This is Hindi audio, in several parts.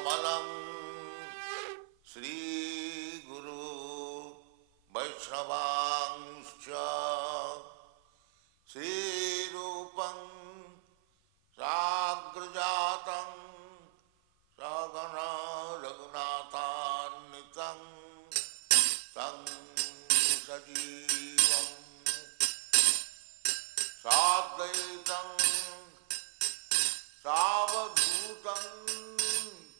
कमलम श्री गुरु वैष्णवांश्च श्री रूपं साग्रजातं सगना रघुनाथान्वितं तं सजीवं साद्वैतं सावधूतं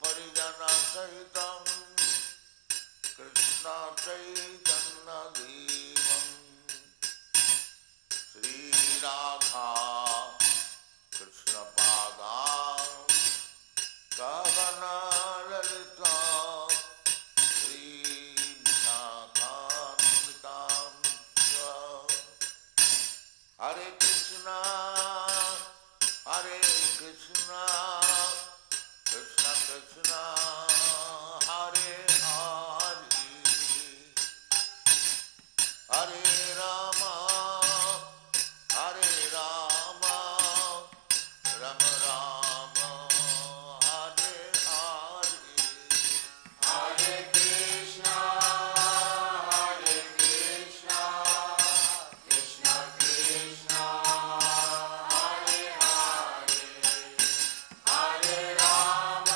परिजनसहितं कृष्ण चैतन्यदेवं श्रीराधा कृष्णपादां सगना ललिता श्रीविशाखान्वितां च हरे कृष्णा कृष्ण कृष्ण हरे हरे हरे राम राम राम हरे हरे हरे कृष्णा कृष्ण कृष्ण हरे हरे हरे राम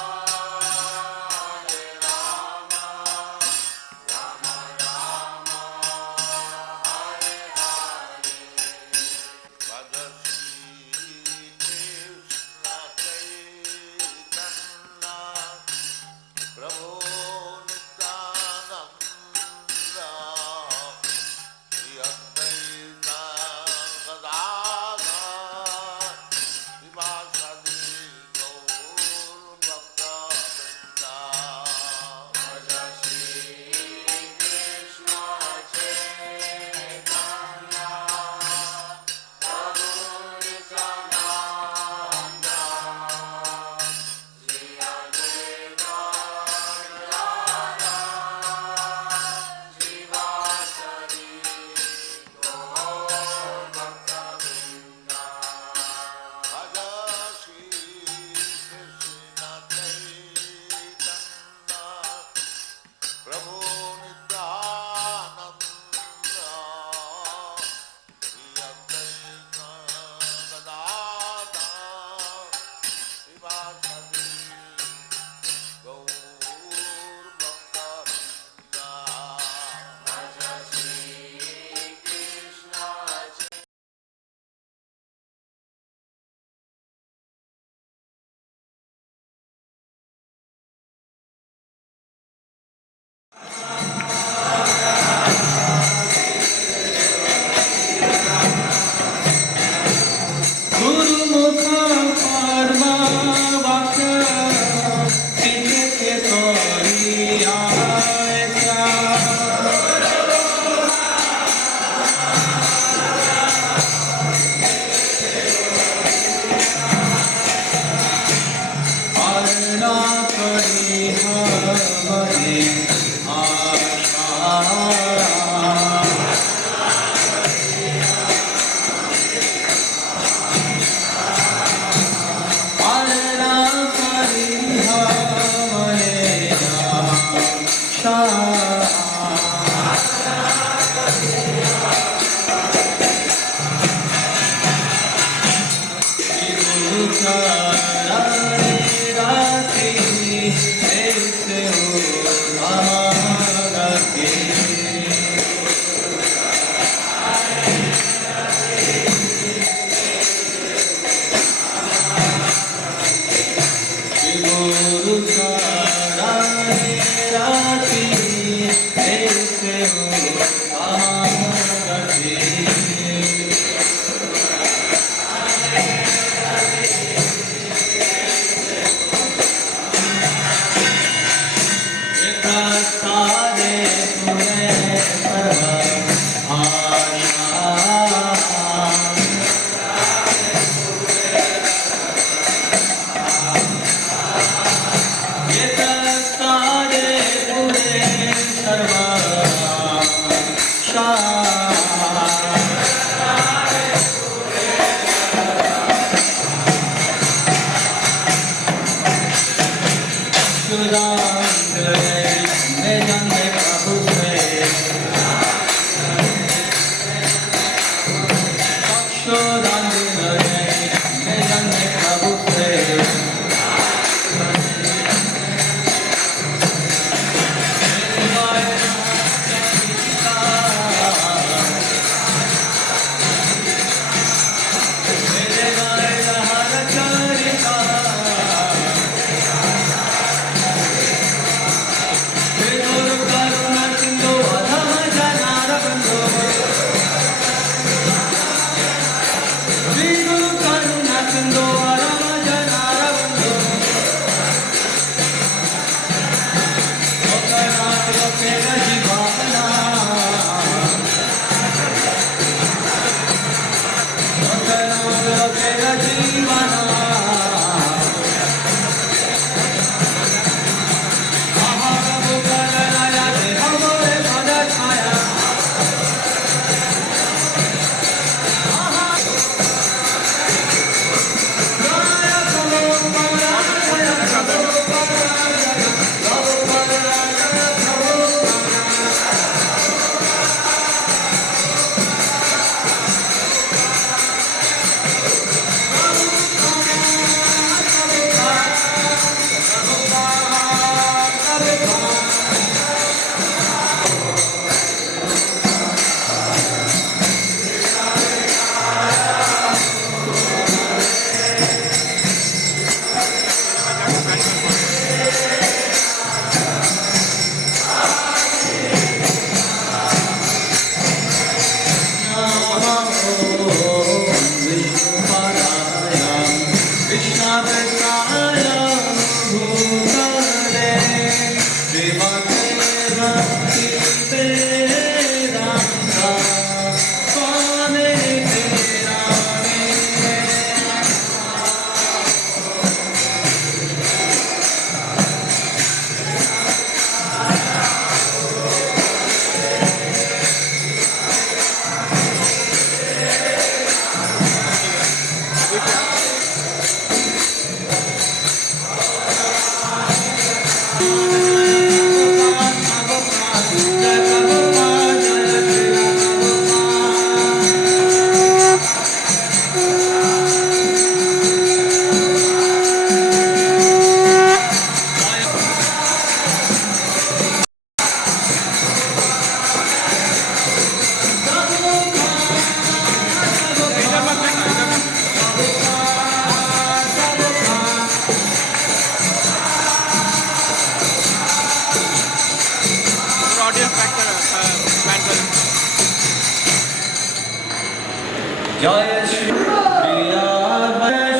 जय श्री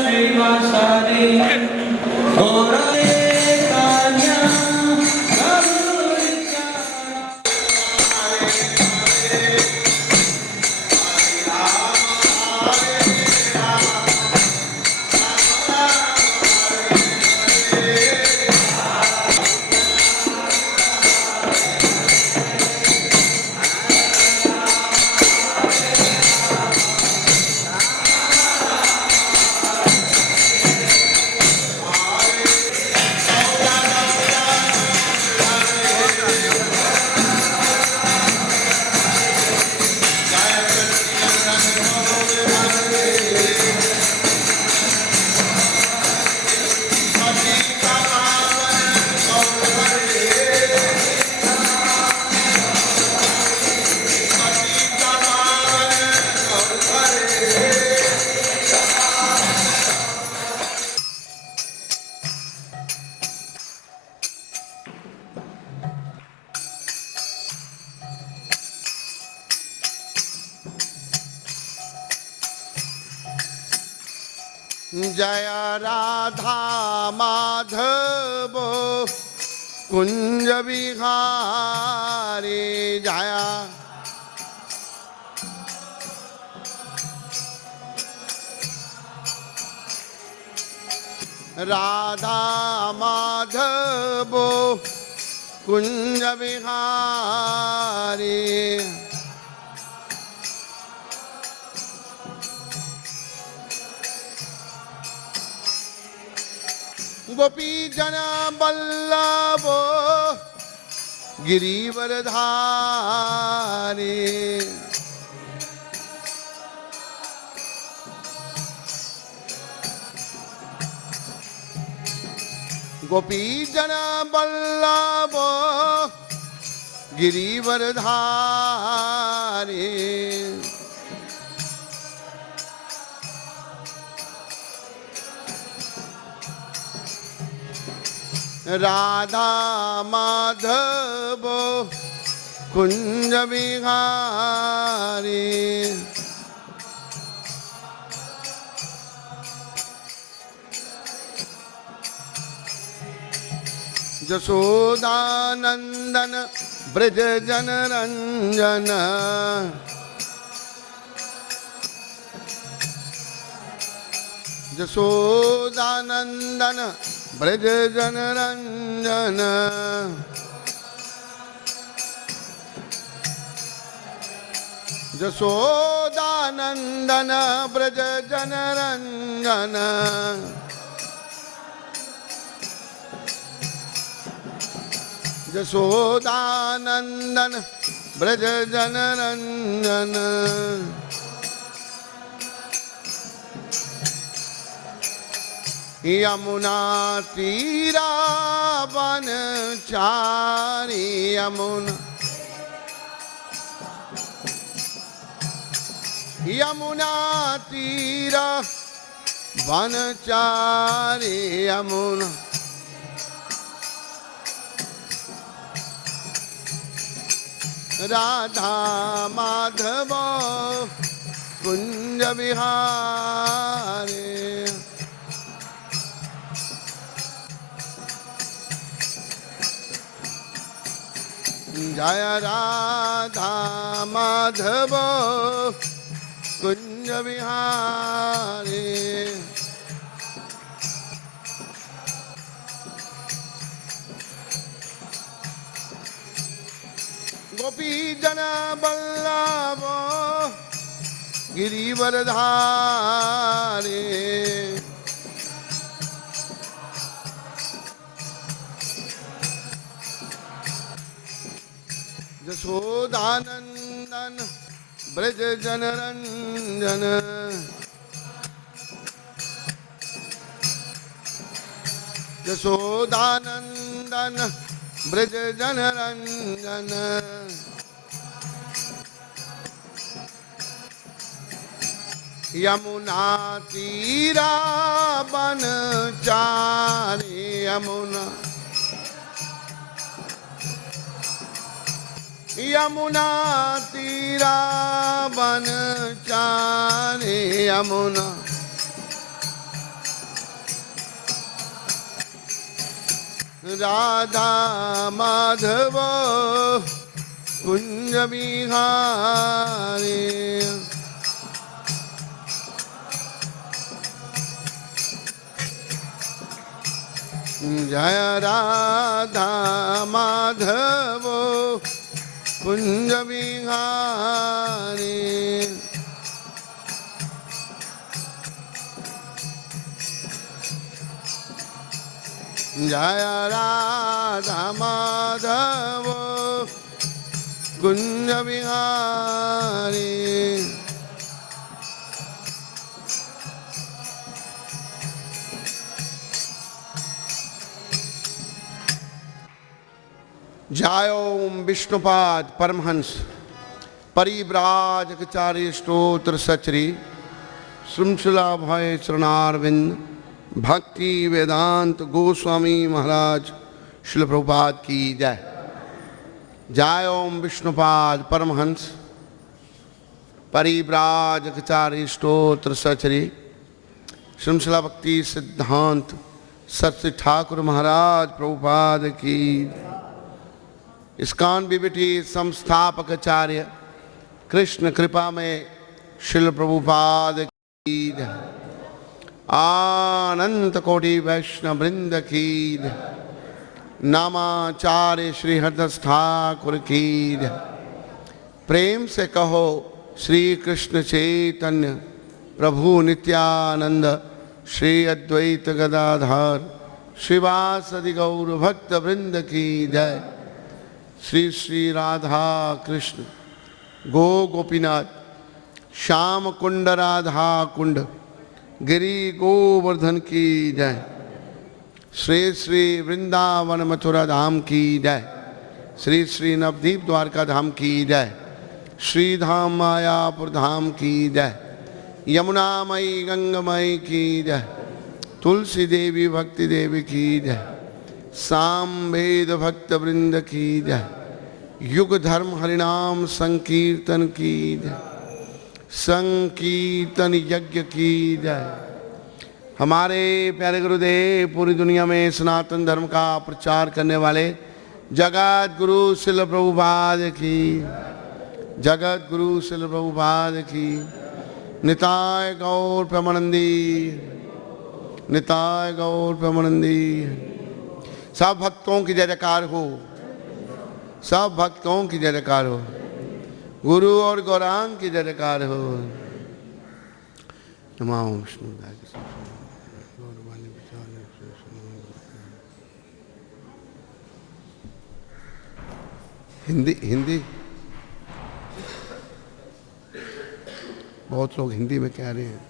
श्रीवासादि जय राधा माधव कुंज विहारी जय राधा माधव कुंज विहारी गोपी जन बल्लभो गिरिवरधारी गोपी जन बल्लभो गिरिवरधारी राधा माधव कुंज विहारी जशोदानंदन ब्रज जन रंजन जशोदानंदन ब्रज जन रंजन जशोदानंदन ब्रज जन रंजन जशोदानंदन ब्रज जन रंजन यमुना तीरा वनचारी यमुना यमुना तीरा वनचारी यमुना राधा माधव कुंज विहारी जय राधा माधव कुंज विहारी गोपी जन बल्लभ गिरिवरधारी जशोदानंदन ब्रज जन रंजन जशोदानंदन ब्रज जन रंजन यमुना तीरा वनचारी यमुना यमुना तीरा वनचारी यमुना राधा माधव कुंज विहारी जय राधा माधव कुंज विहारी जय राधा माधव कुंज विहारी जय ओम विष्णुपाद परमहंस परिव्राजकचार्य स्तोत्र सचरी श्रृंखला भय चरणारविंद भक्ति वेदांत गोस्वामी महाराज श्रील प्रभुपाद की जय। जय ओम विष्णुपाद परमहंस परिव्राजकचार्य स्तोत्र सचरी श्रृंखला भक्ति सिद्धांत सत्य ठाकुर महाराज प्रभुपाद की। इस्कॉन बीबीटी संस्थापक आचार्य कृष्ण कृपा में श्रील प्रभुपाद की। अनंत कोटि वैष्णव वृंद की। नामाचार्य श्री हरदास ठाकुर की। प्रेम से कहो श्री कृष्ण चैतन्य प्रभु नित्यानंद श्री अद्वैत गदाधर श्रीवासदि गौर भक्त वृंद की जय। श्री श्री राधा कृष्ण गो गोपीनाथ श्याम कुंड राधा कुंड गिरी गोवर्धन की जय। श्री श्री वृंदावन मथुरा धाम की जय। श्री श्री नवदीप द्वारका धाम की जय। श्री धाम मायापुर धाम की जय। यमुना मई गंगमयी की जय। तुलसी देवी भक्ति देवी की जय। साम वेद भक्त वृंद की जय। युग धर्म हरिनाम संकीर्तन की जय। संकीर्तन यज्ञ की जय। हमारे प्यारे गुरुदेव पूरी दुनिया में सनातन धर्म का प्रचार करने वाले जगत गुरु श्रील प्रभुपाद की, जगत गुरु श्रील प्रभुपाद की। निताय गौर प्रेमानंदी, निताय गौर प्रेमानंदी। सब भक्तों की जय जयकार हो, सब भक्तों की जय जयकार हो। गुरु और गौरांग की जय जयकार हो। नमो विष्णु। हिंदी हिंदी बहुत लोग हिंदी में कह रहे हैं।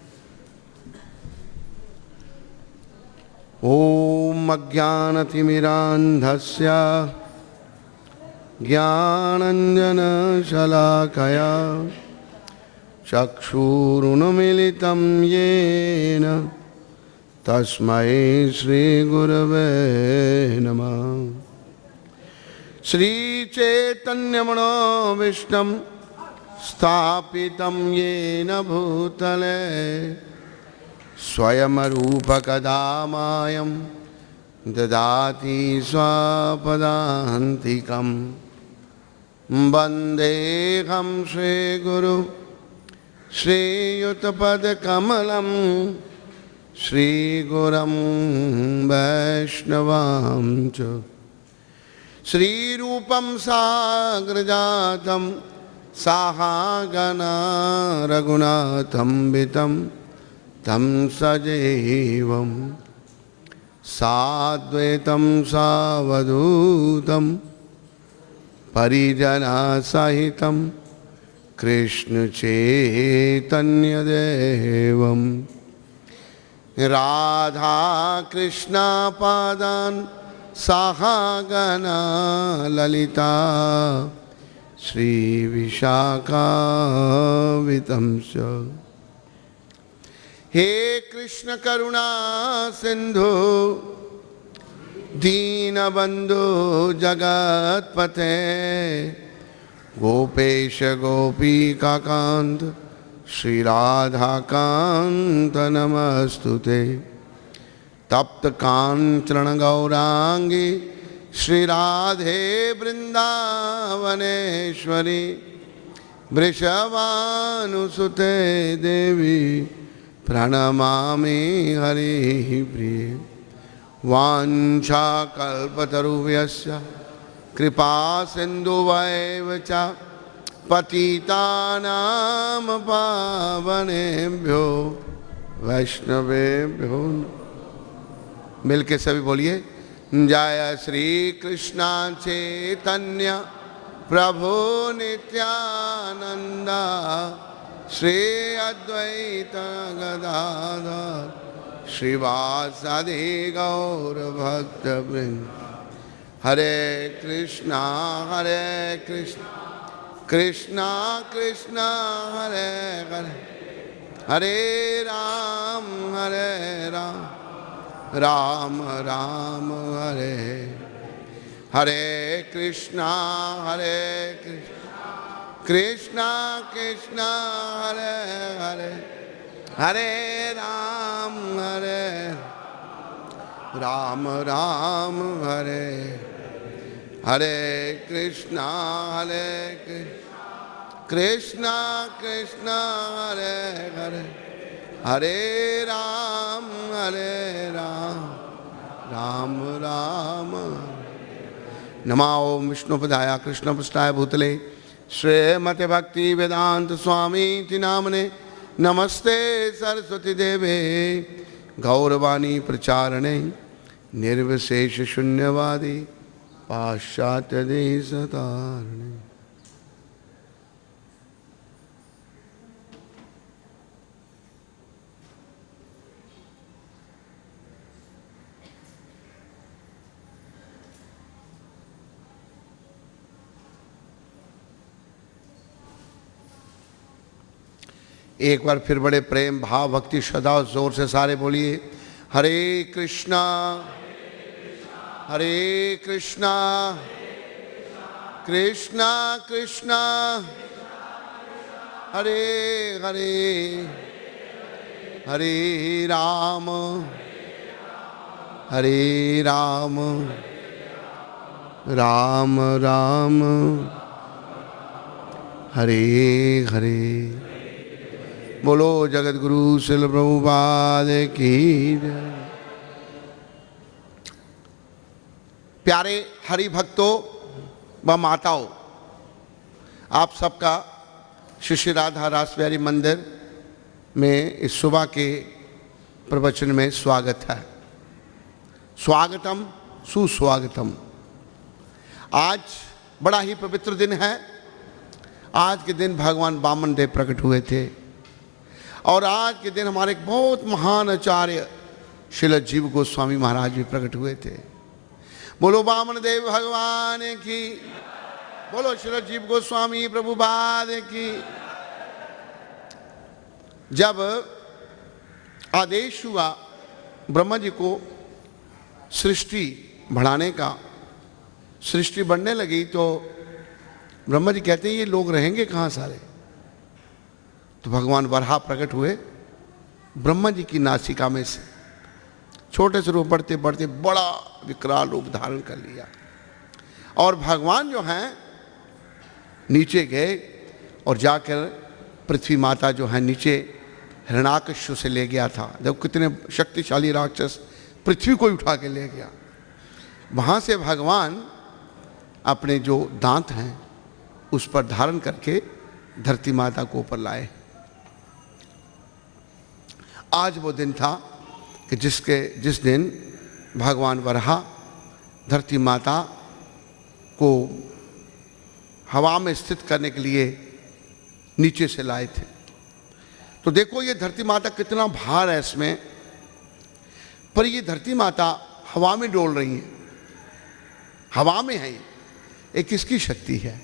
ओम अज्ञानतिमिरान्धस्य ज्ञानाञ्जनशलाकया चक्षुरुन्मीलितं येन तस्मै श्रीगुरवे नमः। श्रीचैतन्यमनोभीष्टं स्थापितं येन भूतले स्वयं रूपकदा मायं ददाति स्वापदान्तिकं। वन्देऽहं श्रीगुरु श्रीयुतपदकमलं श्रीगुरुं वैष्णवां च। श्रीरूपं साग्रजातं साहागना रघुनाथं वितं तं सजीवं साद्वैतं सावधूतं परिजनसहितं कृष्णचैतन्यदेवं। राधा कृष्णपादान् साहागना ललिता श्रीविशाखावितंस। हे कृष्ण करुणा सिंधु दीनबंधु जगत्पते गोपेश गोपीकान्त श्री राधाकान्त नमस्तुते। तप्त कांचन गौरांगी श्री राधे वृंदावनेश्वरी वृषभानुसुते देवी प्रणमामि हरिप्रिये। वाञ्छाकल्पतरुभ्यश्च कृपा सिन्धुभैव च पतितानां पावनेभ्यो वैष्णवेभ्यो। मिल के सभी बोलिए जय श्री कृष्ण चैतन्य प्रभु नित्यानंद श्री अद्वैत गदाधर श्रीवासदि गौर भक्त वृंद। हरे कृष्णा कृष्णा कृष्णा हरे हरे हरे राम राम राम हरे हरे कृष्णा कृष्णा कृष्णा हरे हरे हरे राम राम राम हरे हरे कृष्णा कृष्णा कृष्णा हरे हरे हरे राम राम राम। नमो विष्णुपदाय कृष्णपृष्ठाय भूतले श्रीमते भक्ति वेदांत स्वामी नामने नमस्ते सरस्वती देवे गौरवाणी प्रचारणे निर्विशेष शून्यवादी पाश्चात्य देश तारिणी। एक बार फिर बड़े प्रेम भाव भक्ति श्रद्धा और जोर से सारे बोलिए, हरे कृष्णा हरे कृष्णा कृष्णा कृष्णा हरे हरे हरे राम राम राम हरे हरे। बोलो जगत गुरु श्रील प्रभुपाद की जय। प्यारे हरि भक्तों व माताओं, आप सबका श्री श्री राधा रास बिहारी मंदिर में इस सुबह के प्रवचन में स्वागत है। स्वागतम सुस्वागतम। आज बड़ा ही पवित्र दिन है। आज के दिन भगवान वामन देव प्रकट हुए थे और आज के दिन हमारे एक बहुत महान आचार्य श्रील जीव गोस्वामी महाराज भी प्रकट हुए थे। बोलो वामन देव भगवान की, बोलो श्रील जीव गोस्वामी प्रभुपाद की। जब आदेश हुआ ब्रह्मा जी को सृष्टि बढ़ाने का, सृष्टि बढ़ने लगी तो ब्रह्मा जी कहते हैं ये लोग रहेंगे कहाँ सारे। तो भगवान वराह प्रकट हुए ब्रह्मा जी की नासिका में से। छोटे से रूप बढ़ते बढ़ते बड़ा विकराल रूप धारण कर लिया और भगवान जो हैं नीचे गए और जाकर पृथ्वी माता जो है नीचे हिरण्याकश्यप से ले गया था। जब कितने शक्तिशाली राक्षस पृथ्वी को उठा के ले गया। वहाँ से भगवान अपने जो दांत हैं उस पर धारण करके धरती माता को ऊपर लाए। आज वो दिन था कि जिस दिन भगवान वराह धरती माता को हवा में स्थित करने के लिए नीचे से लाए थे। तो देखो ये धरती माता कितना भार है इसमें, पर ये धरती माता हवा में डोल रही है, हवा में है। ये किसकी शक्ति है?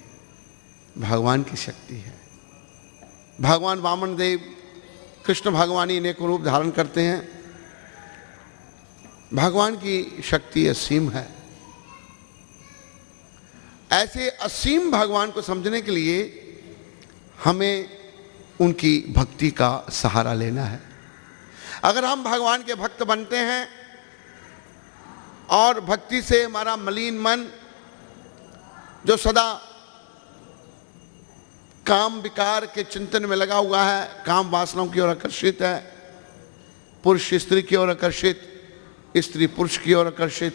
भगवान की शक्ति है। भगवान वामन देव कृष्ण भगवान अनेक रूप धारण करते हैं। भगवान की शक्ति असीम है। ऐसे असीम भगवान को समझने के लिए हमें उनकी भक्ति का सहारा लेना है। अगर हम भगवान के भक्त बनते हैं और भक्ति से हमारा मलिन मन जो सदा काम विकार के चिंतन में लगा हुआ है, काम वासनाओं की ओर आकर्षित है, पुरुष स्त्री की ओर आकर्षित, स्त्री पुरुष की ओर आकर्षित,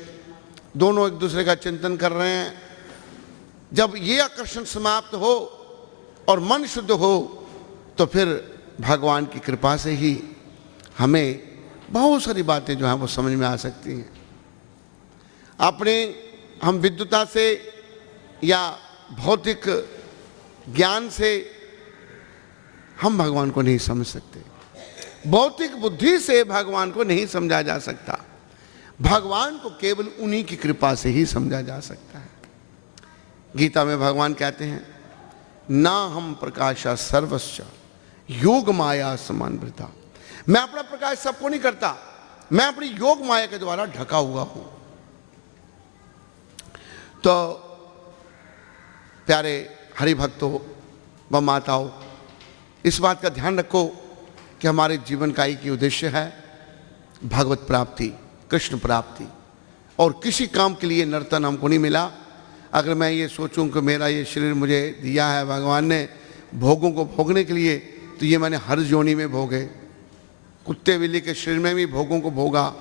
दोनों एक दूसरे का चिंतन कर रहे हैं। जब ये आकर्षण समाप्त हो और मन शुद्ध हो तो फिर भगवान की कृपा से ही हमें बहुत सारी बातें जो हैं वो समझ में आ सकती हैं। अपने हम विद्वता से या भौतिक ज्ञान से हम भगवान को नहीं समझ सकते। भौतिक बुद्धि से भगवान को नहीं समझा जा सकता। भगवान को केवल उन्हीं की कृपा से ही समझा जा सकता है। गीता में भगवान कहते हैं, ना हम प्रकाशा सर्वस्व योग माया समानता। मैं अपना प्रकाश सबको नहीं करता, मैं अपनी योग माया के द्वारा ढका हुआ हूं। तो प्यारे हरि भक्तों व माताओं, इस बात का ध्यान रखो कि हमारे जीवन का एक ही उद्देश्य है, भगवत प्राप्ति, कृष्ण प्राप्ति। और किसी काम के लिए नर्तन हमको नहीं मिला। अगर मैं ये सोचूं कि मेरा ये शरीर मुझे दिया है भगवान ने भोगों को भोगने के लिए, तो ये मैंने हर जोनी में भोगे, कुत्ते बिल्ली के शरीर में भी भोगों को भोगा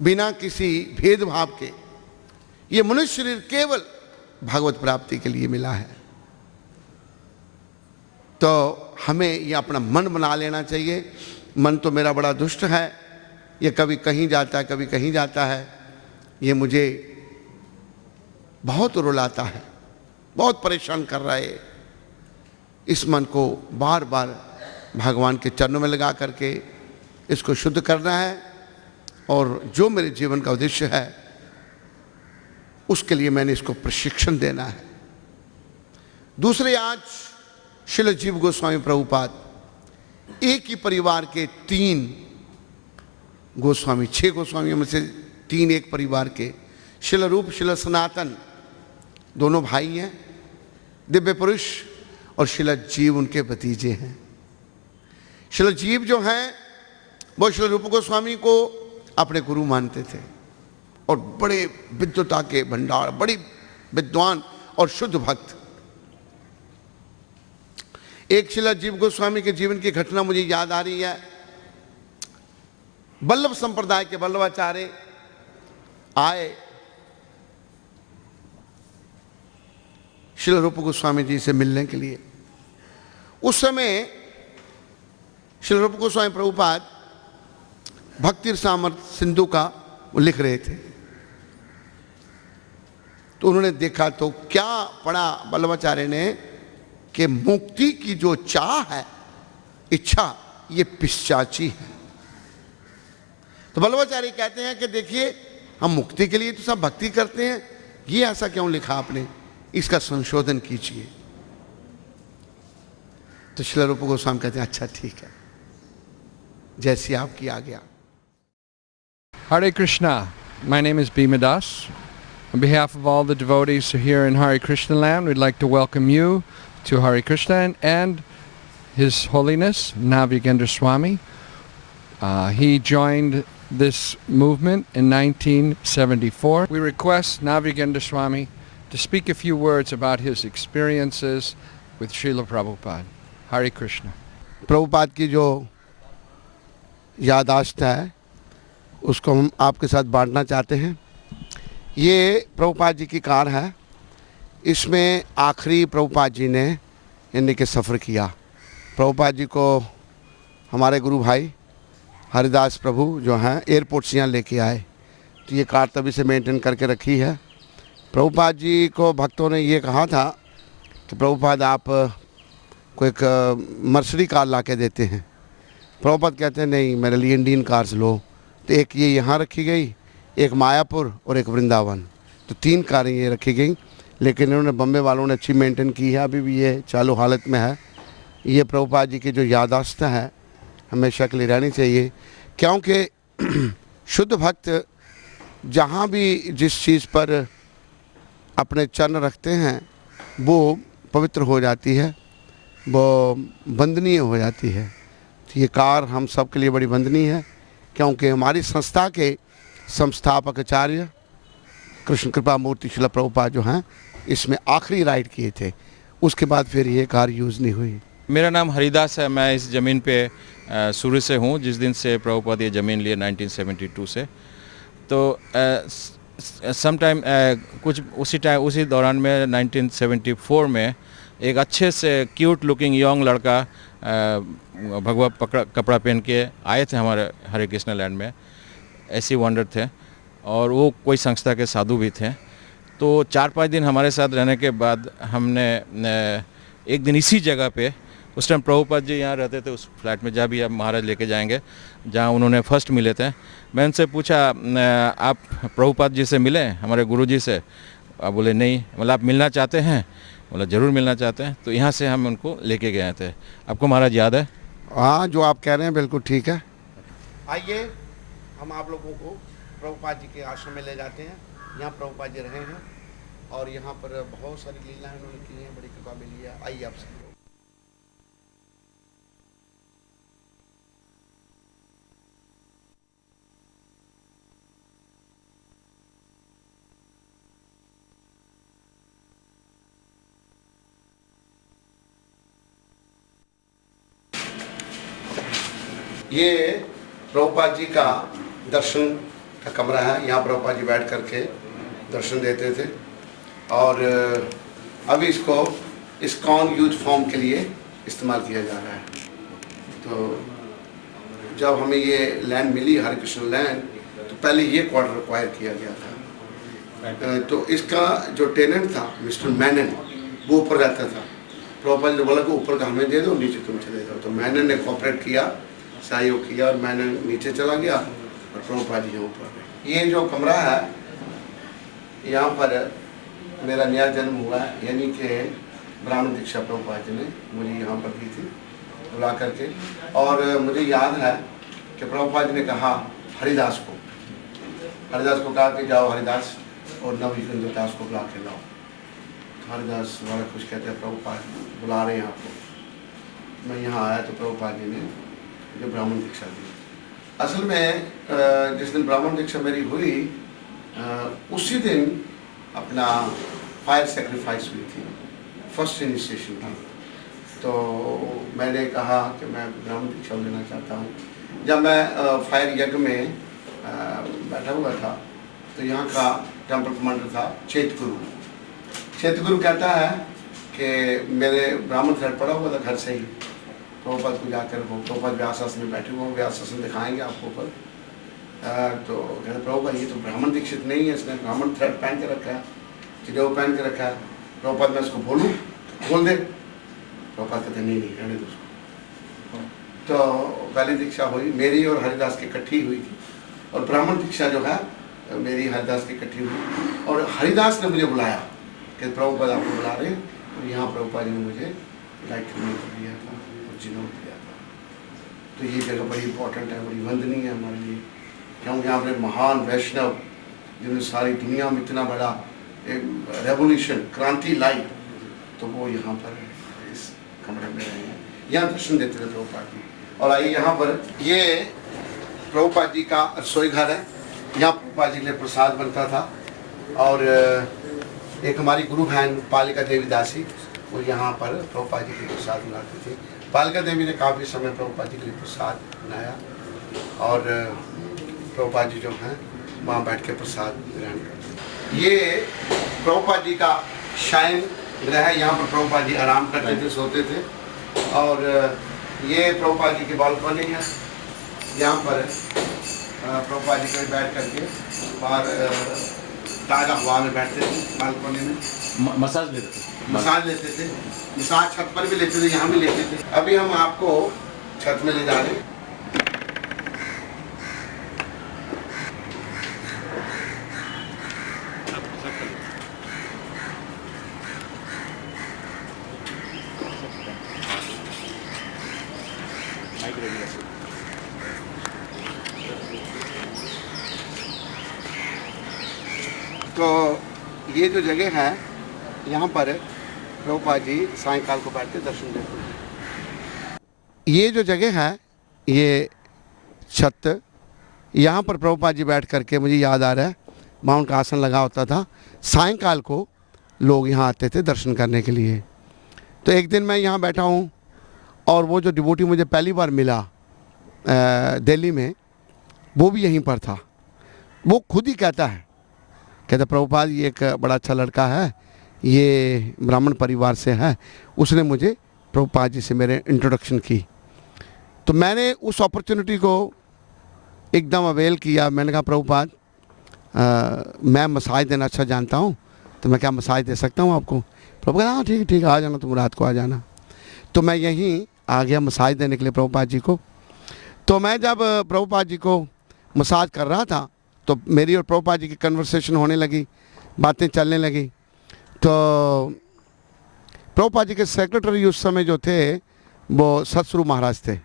बिना किसी भेदभाव के। ये मनुष्य शरीर केवल भगवत प्राप्ति के लिए मिला है। तो हमें ये अपना मन बना लेना चाहिए। मन तो मेरा बड़ा दुष्ट है, ये कभी कहीं जाता है कभी कहीं जाता है, ये मुझे बहुत रुलाता है, बहुत परेशान कर रहा है। इस मन को बार बार भगवान के चरणों में लगा करके इसको शुद्ध करना है और जो मेरे जीवन का उद्देश्य है उसके लिए मैंने इसको प्रशिक्षण देना है। दूसरे, आज श्रील जीव गोस्वामी प्रभुपाद एक ही परिवार के 3 गोस्वामी, 6 गोस्वामियों में से 3 एक परिवार के, श्रील रूप श्रील सनातन दोनों भाई हैं, दिव्य पुरुष, और श्रील जीव उनके भतीजे हैं। श्रील जीव जो हैं वो श्रील रूप गोस्वामी को अपने गुरु मानते थे और बड़े विद्वता के भंडार, बड़ी विद्वान और शुद्ध भक्त। एक श्रील जीव गोस्वामी के जीवन की घटना मुझे याद आ रही है। वल्लभ संप्रदाय के वल्लभाचार्य आए श्रील रूप गोस्वामी जी से मिलने के लिए। उस समय श्रील रूप गोस्वामी प्रभुपाद भक्ति सामर्थ्य सिंधु का वो लिख रहे थे। तो उन्होंने देखा तो क्या पढ़ा वल्लभाचार्य ने कि मुक्ति की जो चाह है, इच्छा, ये पिशाची है। तो वल्लभाचार्य कहते हैं कि देखिए, हम मुक्ति के लिए तो सब भक्ति करते हैं, ये ऐसा क्यों लिखा आपने, इसका संशोधन कीजिए। तो श्रील रूप गोस्वामी कहते हैं अच्छा ठीक है, जैसी आपकी आज्ञा। Hare Krishna, my name is Bhima Das. On behalf of all the devotees here in Hare Krishna land, we'd like to welcome you to Hare Krishna and His Holiness Navigendra Swami. He joined this movement in 1974. We request Navigendra Swami to speak a few words about his experiences with Srila Prabhupada. Hare Krishna. Prabhupada की जो यादाश्त है उसको हम आपके साथ बांटना चाहते हैं। ये प्रभुपाद जी की कार है। इसमें आखिरी प्रभुपाद जी ने यानी कि सफ़र किया। प्रभुपाद जी को हमारे गुरु भाई हरिदास प्रभु जो हैं एयरपोर्ट से यहाँ लेके आए, तो ये कार तभी से मेंटेन करके रखी है। प्रभुपाद जी को भक्तों ने ये कहा था कि प्रभुपाद आप को एक मर्सिडीज कार ला के देते हैं। प्रभुपाद कहते हैं नहीं, मेरे लिए इंडियन कार्स लो। तो एक ये यहाँ रखी गई, एक मायापुर और एक वृंदावन, तो 3 कारें ये रखी गई। लेकिन इन्होंने बम्बे वालों ने अच्छी मेंटेन की है, अभी भी ये चालू हालत में है। ये प्रभुपाद जी की जो यादाश्त है हमेशा के लिए रहनी चाहिए, क्योंकि शुद्ध भक्त जहाँ भी जिस चीज़ पर अपने चरण रखते हैं वो पवित्र हो जाती है, वो वंदनीय हो जाती है। तो ये कार हम सब के लिए बड़ी वंदनीय है, क्योंकि हमारी संस्था के संस्थापक आचार्य कृष्ण कृपा मूर्ति श्रील प्रभुपाद जो हैं इसमें आखिरी राइड किए थे। उसके बाद फिर ये कार यूज़ नहीं हुई। मेरा नाम हरिदास है। मैं इस ज़मीन पे शुरू से हूँ, जिस दिन से प्रभुपाद ये ज़मीन लिए 1972 से। तो समटाइम कुछ उसी दौरान में 1974 में एक अच्छे से क्यूट लुकिंग यंग लड़का भगवा कपड़ा पहन के आए थे हमारे हरे कृष्णा लैंड में। ऐसी वंडर थे और वो कोई संस्था के साधु भी थे। तो 4-5 दिन हमारे साथ रहने के बाद हमने एक दिन इसी जगह पे, उस टाइम प्रभुपाद जी यहाँ रहते थे उस फ्लैट में, जहाँ भी आप महाराज लेके जाएंगे, जहाँ उन्होंने फर्स्ट मिले थे। मैं उनसे पूछा आप प्रभुपाद जी से मिले, हमारे गुरुजी से? आप बोले नहीं। मतलब आप मिलना चाहते हैं? बोला ज़रूर मिलना चाहते हैं। तो यहाँ से हम उनको लेके गए थे। आपको महाराज याद है? हाँ, जो आप कह रहे हैं बिल्कुल ठीक है। आइए हम आप लोगों को प्रभुपाद जी के आश्रम में ले जाते हैं। यहाँ प्रभुपाद जी रहे हैं और यहाँ पर बहुत सारी लीलाएं उन्होंने की हैं, बड़ी कृपा मिली है। आइए आप सब लोग। ये प्रभुपाद जी का दर्शन का कमरा है। यहाँ प्रभुपाद जी बैठ करके दर्शन देते थे और अभी इसको इस्कॉन यूथ फॉर्म के लिए इस्तेमाल किया जा रहा है। तो जब हमें ये लैंड मिली हरे कृष्ण लैंड, तो पहले ये क्वार्टर एक्वायर किया गया था। तो इसका जो टेनेंट था मिस्टर मैनन, वो ऊपर रहता था। प्रभुपाद ने बोला कि ऊपर का हमें दे दो, नीचे तुम चले जाओ। तो मैनन ने कोऑपरेट किया, सहयोग किया, और मैनन नीचे चला गया और प्रभुपाद जी यहाँ ऊपर गए। ये जो कमरा है, यहाँ पर मेरा नया जन्म हुआ है, यानी कि ब्राह्मण दीक्षा प्रभुपाद जी ने मुझे यहाँ पर दी थी बुला करके। और मुझे याद है कि प्रभुपाद जी ने कहा हरिदास को कहा कि जाओ हरिदास और नवयुगेंद्र दास को बुला के लाओ। हरिदास बड़ा कुछ कहते हैं, प्रभुपाद बुला रहे हैं आपको। मैं यहाँ आया तो प्रभुपाद जी ने मुझे ब्राह्मण दीक्षा दी। असल में जिस दिन ब्राह्मण दीक्षा मेरी हुई, उसी दिन अपना फायर सेक्रीफाइस हुई थी, फर्स्ट इनिशिएशन की। तो मैंने कहा कि मैं ब्राह्मण दीक्षा लेना चाहता हूँ। जब मैं फायर यज्ञ में बैठा हुआ था तो यहाँ का टेम्पल कमांडर था चेतगुरु कहता है कि मेरे ब्राह्मण थ्रेड पड़ा हुआ था घर से ही, प्रभुपाद को जाकर प्रभुपाद व्यास आसन में बैठे हुए, व्यास आसन दिखाएंगे आपको ऊपर। तो कहते प्रभुपाद ये तो ब्राह्मण दीक्षित नहीं है, इसने ब्राह्मण थ्रेड पहन के रखा है, चिड़ो पहन के रखा है। प्रभुपाद मैं इसको बोल दे। प्रभुपाद कहते नहीं रहने दो उसको। तो पहली दीक्षा हुई मेरी और हरिदास की इकट्ठी हुई थी, और ब्राह्मण दीक्षा जो है मेरी हरिदास की इकट्ठी हुई। और हरिदास ने मुझे बुलाया कि प्रभुपाद आपको बुला रहे हैं, और यहाँ प्रभुपाद जी ने मुझे लाइट दिया था और जिनोट दिया था। तो ये जगह बड़ी इंपॉर्टेंट है, बड़ी वंदनीय है हमारे लिए, क्योंकि यहाँ पर महान वैष्णव जिन्होंने सारी दुनिया में इतना बड़ा एक रेवोल्यूशन, क्रांति लाई, तो वो यहाँ पर इस कमरे में रहे हैं, यहाँ दर्शन देते थे प्रभुपाद जी। और आइए यहाँ पर, ये प्रभुपाद जी का रसोई घर है, यहाँ प्रभुपाद जी के लिए प्रसाद बनता था। और एक हमारी गुरु बहन पालिका देवी दासी, वो यहाँ पर प्रभुपाद जी के लिए प्रसाद बनाती थी। पालिका देवी ने काफ़ी समय प्रभुपाद जी के लिए प्रसाद बनाया, और प्रभुपाद जी जो हैं वहाँ बैठ के प्रसाद ग्रहण करते। ये प्रभुपाद जी का शयन गृह है, यहाँ पर प्रभुपाद जी आराम करते थे, सोते थे। और ये प्रभुपाद जी की बालकनी है, यहाँ पर प्रभुपाद जी कहीं बैठ करके बाहर ताज़ा हवा में बैठते थे, बालकनी में मसाज लेते थे। मसाज छत पर भी लेते थे, यहाँ भी लेते थे। अभी हम आपको छत में ले जा रहे हैं। तो ये जो जगह है, यहाँ पर प्रभुपाद जी सायंकाल को बैठ के दर्शन देते हैं। ये जो जगह है, ये छत, यहाँ पर प्रभुपाद जी बैठ करके, मुझे याद आ रहा है, वहाँ उनका आसन लगा होता था। सायंकाल को लोग यहाँ आते थे दर्शन करने के लिए। तो एक दिन मैं यहाँ बैठा हूँ, और वो जो डिवोटी मुझे पहली बार मिला दिल्ली में, वो भी यहीं पर था। वो खुद ही कहता प्रभुपाद ये एक बड़ा अच्छा लड़का है, ये ब्राह्मण परिवार से है। उसने मुझे प्रभुपाद जी से मेरे इंट्रोडक्शन की। तो मैंने उस अपॉर्चुनिटी को एकदम अवेल किया। मैंने कहा प्रभुपाद मैं मसाज देना अच्छा जानता हूँ, तो मैं क्या मसाज दे सकता हूँ आपको? प्रभुपाद हाँ ठीक है आ जाना, तुम रात को आ जाना। तो मैं यहीं आ गया मसाज देने के लिए प्रभुपाद जी को। तो मैं जब प्रभुपाद जी को मसाज कर रहा था, तो मेरी और प्रभुपाद जी की कन्वर्सेशन होने लगी, बातें चलने लगी। तो प्रभुपाद जी के सेक्रेटरी उस समय जो थे वो सतस्वरूप महाराज थे।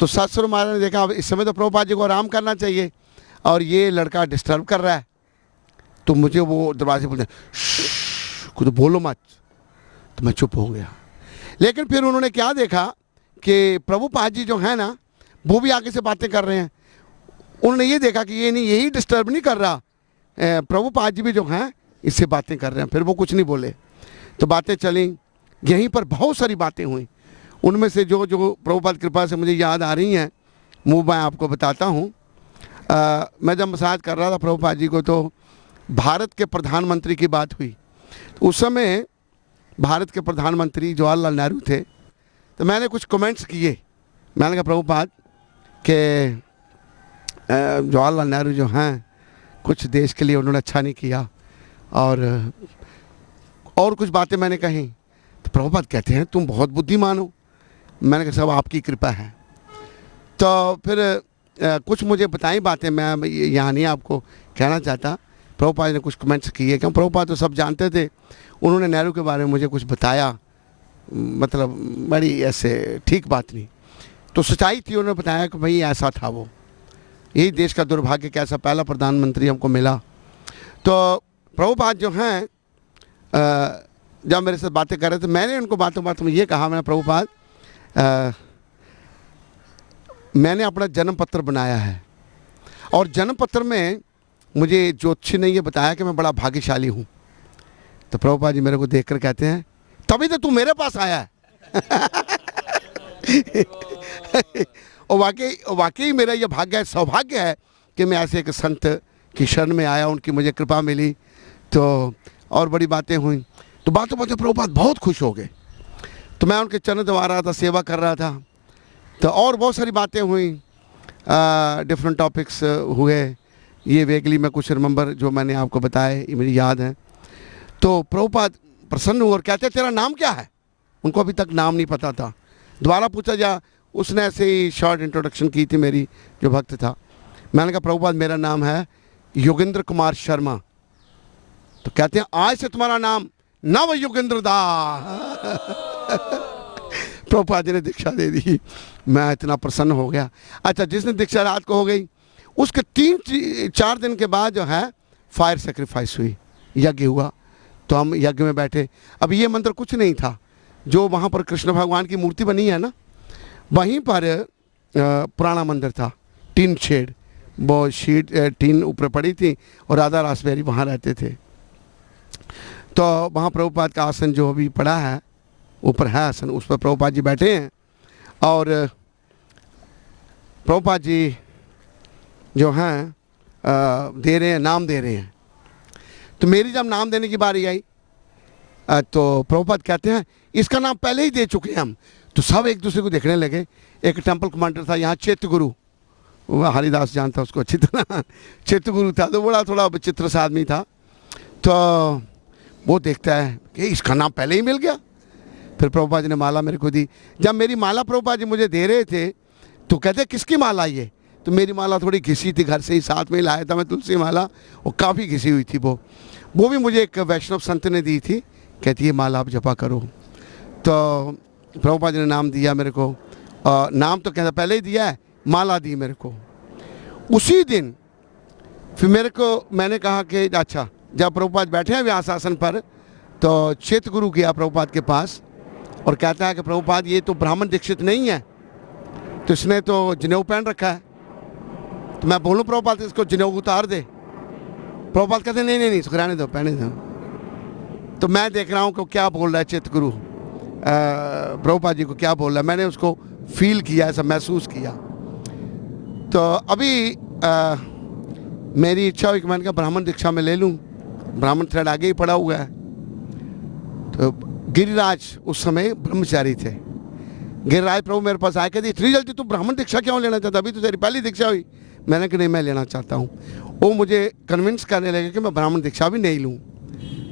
तो सतस्वरूप महाराज ने देखा अब इस समय तो प्रभुपाद जी को आराम करना चाहिए, और ये लड़का डिस्टर्ब कर रहा है। तो मुझे वो दरवाजे बोलते कुछ बोलो मत। तो मैं चुप हो गया। लेकिन फिर उन्होंने क्या देखा कि प्रभुपाद जी जो है ना, वो भी आगे से बातें कर रहे हैं। उन्होंने ये देखा कि ये नहीं, यही डिस्टर्ब नहीं कर रहा, प्रभुपाद जी भी जो हैं इससे बातें कर रहे हैं। फिर वो कुछ नहीं बोले। तो बातें चली, यहीं पर बहुत सारी बातें हुई। उनमें से जो प्रभुपाद कृपा से मुझे याद आ रही हैं, वो मैं आपको बताता हूँ। मैं जब मसाज कर रहा था प्रभुपाद जी को, तो भारत के प्रधानमंत्री की बात हुई। तो उस समय भारत के प्रधानमंत्री जवाहरलाल नेहरू थे। तो मैंने कुछ कमेंट्स किए। मैंने कहा प्रभुपाद के जवाहरलाल नेहरू जो हैं, कुछ देश के लिए उन्होंने अच्छा नहीं किया, और कुछ बातें मैंने कही तो प्रभुपाद कहते हैं तुम बहुत बुद्धिमान हो। मैंने कहा सब आपकी कृपा है। तो फिर कुछ मुझे बताई बातें, मैं यहाँ नहीं आपको कहना चाहता। प्रभुपाद ने कुछ कमेंट्स किए, क्यों प्रभुपाद तो सब जानते थे। उन्होंने नेहरू के बारे में मुझे कुछ बताया, मतलब बड़ी ऐसे ठीक बात नहीं, तो सच्चाई थी। उन्होंने बताया कि भाई ऐसा था, वो यही देश का दुर्भाग्य कि ऐसा पहला प्रधानमंत्री हमको मिला। तो प्रभुपाद जो हैं जब मेरे साथ बातें कर रहे थे, मैंने उनको बातों बातों में ये कहा, मैंने प्रभुपाद मैंने अपना जन्म पत्र बनाया है और जन्म पत्र में मुझे ज्योतिषी ने ये बताया कि मैं बड़ा भाग्यशाली हूँ। तो प्रभुपाद जी मेरे को देखकर कहते हैं तभी तो तू मेरे पास आया है। और वाकई मेरा ये भाग्य है, सौभाग्य है कि मैं ऐसे एक संत की शरण में आया, उनकी मुझे कृपा मिली। तो और बड़ी बातें हुई, तो बातों बातें प्रभुपाद बहुत खुश हो गए। तो मैं उनके चरण दबा रहा था, सेवा कर रहा था, तो और बहुत सारी बातें हुई, डिफरेंट टॉपिक्स हुए। ये वेगली में कुछ रिमेंबर जो मैंने आपको बताए, ये मेरी याद है। तो प्रभुपाद प्रसन्न हुए और कहते तेरा नाम क्या है? उनको अभी तक नाम नहीं पता था। दोबारा पूछा जा, उसने ऐसे ही शॉर्ट इंट्रोडक्शन की थी मेरी, जो भक्त था। मैंने कहा प्रभुपाद मेरा नाम है योगेंद्र कुमार शर्मा। तो कहते हैं आज से तुम्हारा नाम नव योगेंद्र दास। प्रभुपाद जी ने दीक्षा दे दी। मैं इतना प्रसन्न हो गया। अच्छा, जिसने दीक्षा रात को हो गई, उसके 3-4 दिन के बाद जो है फायर सेक्रीफाइस हुई, यज्ञ हुआ। तो हम यज्ञ में बैठे। अब ये मंत्र कुछ नहीं था, जो वहाँ पर कृष्ण भगवान की मूर्ति बनी है ना, वहीं पर पुराना मंदिर था, टीन शेड, वो शीट टीन ऊपर पड़ी थी और राधा रासबेरी वहाँ रहते थे। तो वहाँ प्रभुपाद का आसन जो अभी पड़ा है, ऊपर है आसन, उस पर प्रभुपाद जी बैठे हैं। और प्रभुपाद जी जो हैं दे रहे हैं, नाम दे रहे हैं। तो मेरी जब नाम देने की बारी आई तो प्रभुपाद कहते हैं इसका नाम पहले ही दे चुके हैं हम। तो सब एक दूसरे को देखने लगे। एक टेंपल कमांडर था यहाँ, चैत्यगुरु, वो हरिदास जानता उसको अच्छी तरह। चैत्यगुरु था, तो बड़ा थोड़ा विचित्र सा आदमी था। तो वो देखता है कि इसका नाम पहले ही मिल गया। फिर प्रभुपाद जी ने माला मेरे को दी। जब मेरी माला प्रभुपाद जी मुझे दे रहे थे तो कहते किसकी माला ये? तो मेरी माला थोड़ी घिसी थी, घर से ही साथ में लाया था मैं तुलसी माला, और काफ़ी घिसी हुई थी। वो भी मुझे एक वैष्णव संत ने दी थी, कहती है माला आप जपा करो। तो प्रभुपाद जी ने नाम दिया मेरे को, नाम तो कहता पहले ही दिया है, माला दी मेरे को। उसी दिन फिर मेरे को, मैंने कहा कि अच्छा, जब प्रभुपाद बैठे हैं व्यास आसन पर, तो चैत्यगुरु गया प्रभुपाद के पास और कहता है कि प्रभुपाद ये तो ब्राह्मण दीक्षित नहीं है, तो इसने तो जनेऊ पहन रखा है। तो मैं बोलूँ प्रभुपाद इसको जनेऊ उतार दे? प्रभुपाद कहते नहीं नहीं नहीं, इसको रहने दो, पहने दो। तो मैं देख रहा हूँ कि क्या बोल रहा है चैत्यगुरु, प्रभुपाद जी को क्या बोल रहा है। मैंने उसको फील किया, ऐसा महसूस किया। तो अभी मेरी इच्छा हुई कि मैंने कहा ब्राह्मण दीक्षा में ले लूँ, ब्राह्मण थ्रेड आगे ही पड़ा हुआ है। तो गिरिराज उस समय ब्रह्मचारी थे। गिरिराज प्रभु मेरे पास आए, कहते इतनी जल्दी तू ब्राह्मण दीक्षा क्यों लेना चाहता? अभी तो तेरी पहली दीक्षा हुई। मैंने कहा नहीं, मैं लेना चाहता हूँ। वो मुझे कन्विंस करने लगे कि मैं ब्राह्मण दीक्षा भी नहीं लूँ।